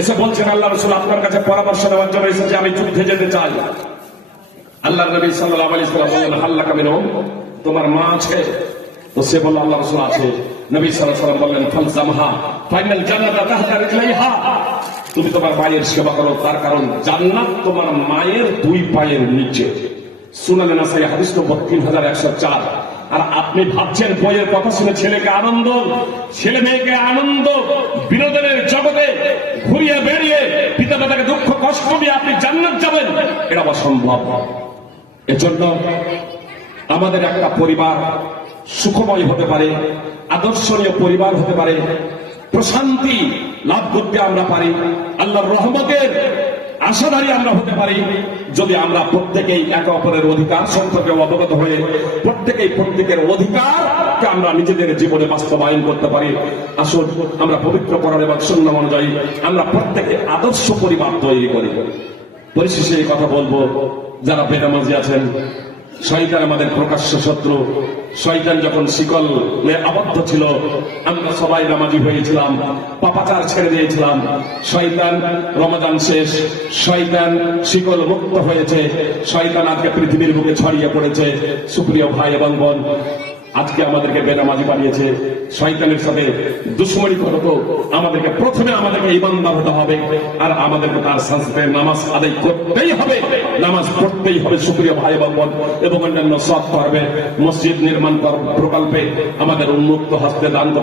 এসে বলছেন, আল্লাহ রাসূল, আপনার কাছে পরামর্শ নেওয়ার জন্য এসেছি, আমি যুদ্ধে যেতে চাই। আল্লাহর নবী সাল্লাল্লাহু আলাইহি সাল্লাম বললেন, হাল্লাকা মিনহুম, তোমার মা আছে? তো সে বলল, আল্লাহ রাসূল, আছে। নবী সাল্লাল্লাহু আলাইহি সাল্লাম বললেন, ফালজামহা ফাইনাল জান্নাতা তাহতা রিজলাইহা, তুমি তোমার মায়ের সেবা করো, তার কারণ জান্নাত তোমার মায়ের দুই পায়ের নিচে। সুনানে নাসাই হাদিস নম্বর 3104। আর আপনি ভাবছেন বইয়ের কথা শুনে ছেলেকে আনন্দ, ছেলে মেয়েকে আনন্দ বিনোদনের জগতে ঘুরিয়ে বেরিয়ে পিতা মাতাকে দুঃখ কষ্ট দিয়ে আপনি জান্নাত যাবেন, এটা অসম্ভব। এজন্য আমাদের একটা পরিবার সুখময় হতে পারে, আদর্শনীয় পরিবার হতে পারে, প্রশান্তি লাভ করতে আমরা পারি, আল্লাহর রহমতের আশাধারী আমরা হতে পারি যদি আমরা প্রত্যেকেই একে অপরের অধিকার সম্পর্কে অবগত হয়ে প্রত্যেকের অধিকারকে আমরা নিজেদের জীবনে বাস্তবায়ন করতে পারি। আসুন আমরা পবিত্র কোরআন এবং সুন্নাহ অনুযায়ী আমরা প্রত্যেকে আদর্শ পরিবার তৈরি করি। পরিশেষে এই কথা বলবো, যারা বেনামাজি আছেন, শয়তান আমাদের প্রকাশ্য শত্রু। শয়তান যখন শিকলে আবদ্ধ ছিল, আমরা সবাই নামাজি হয়েছিলাম, পাপাচার ছেড়ে দিয়েছিলাম। শয়তান রমাদান শেষ, শয়তান শিকল মুক্ত হয়েছে, শয়তান আজকে পৃথিবীর বুকে ছড়িয়ে পড়েছে। সুপ্রিয় ভাই এবং বোন, আজকে আমাদেরকে বেনামাজি বানিয়েছে। শয়তানের সাথে দুশ্মনী করবো, প্রথমে আমাদেরকে ঈমানদার হতে হবে, আর আমাদেরকে তার সাথে নামাজ আদায় করতেই হবে, নামাজ পড়তেই হবে। সুপ্রিয় ভাই এবং বোন, এবং অন্যান্য সৎ কর্মে মসজিদ নির্মাণ প্রকল্পে আমাদের উন্মুক্ত হস্তে দান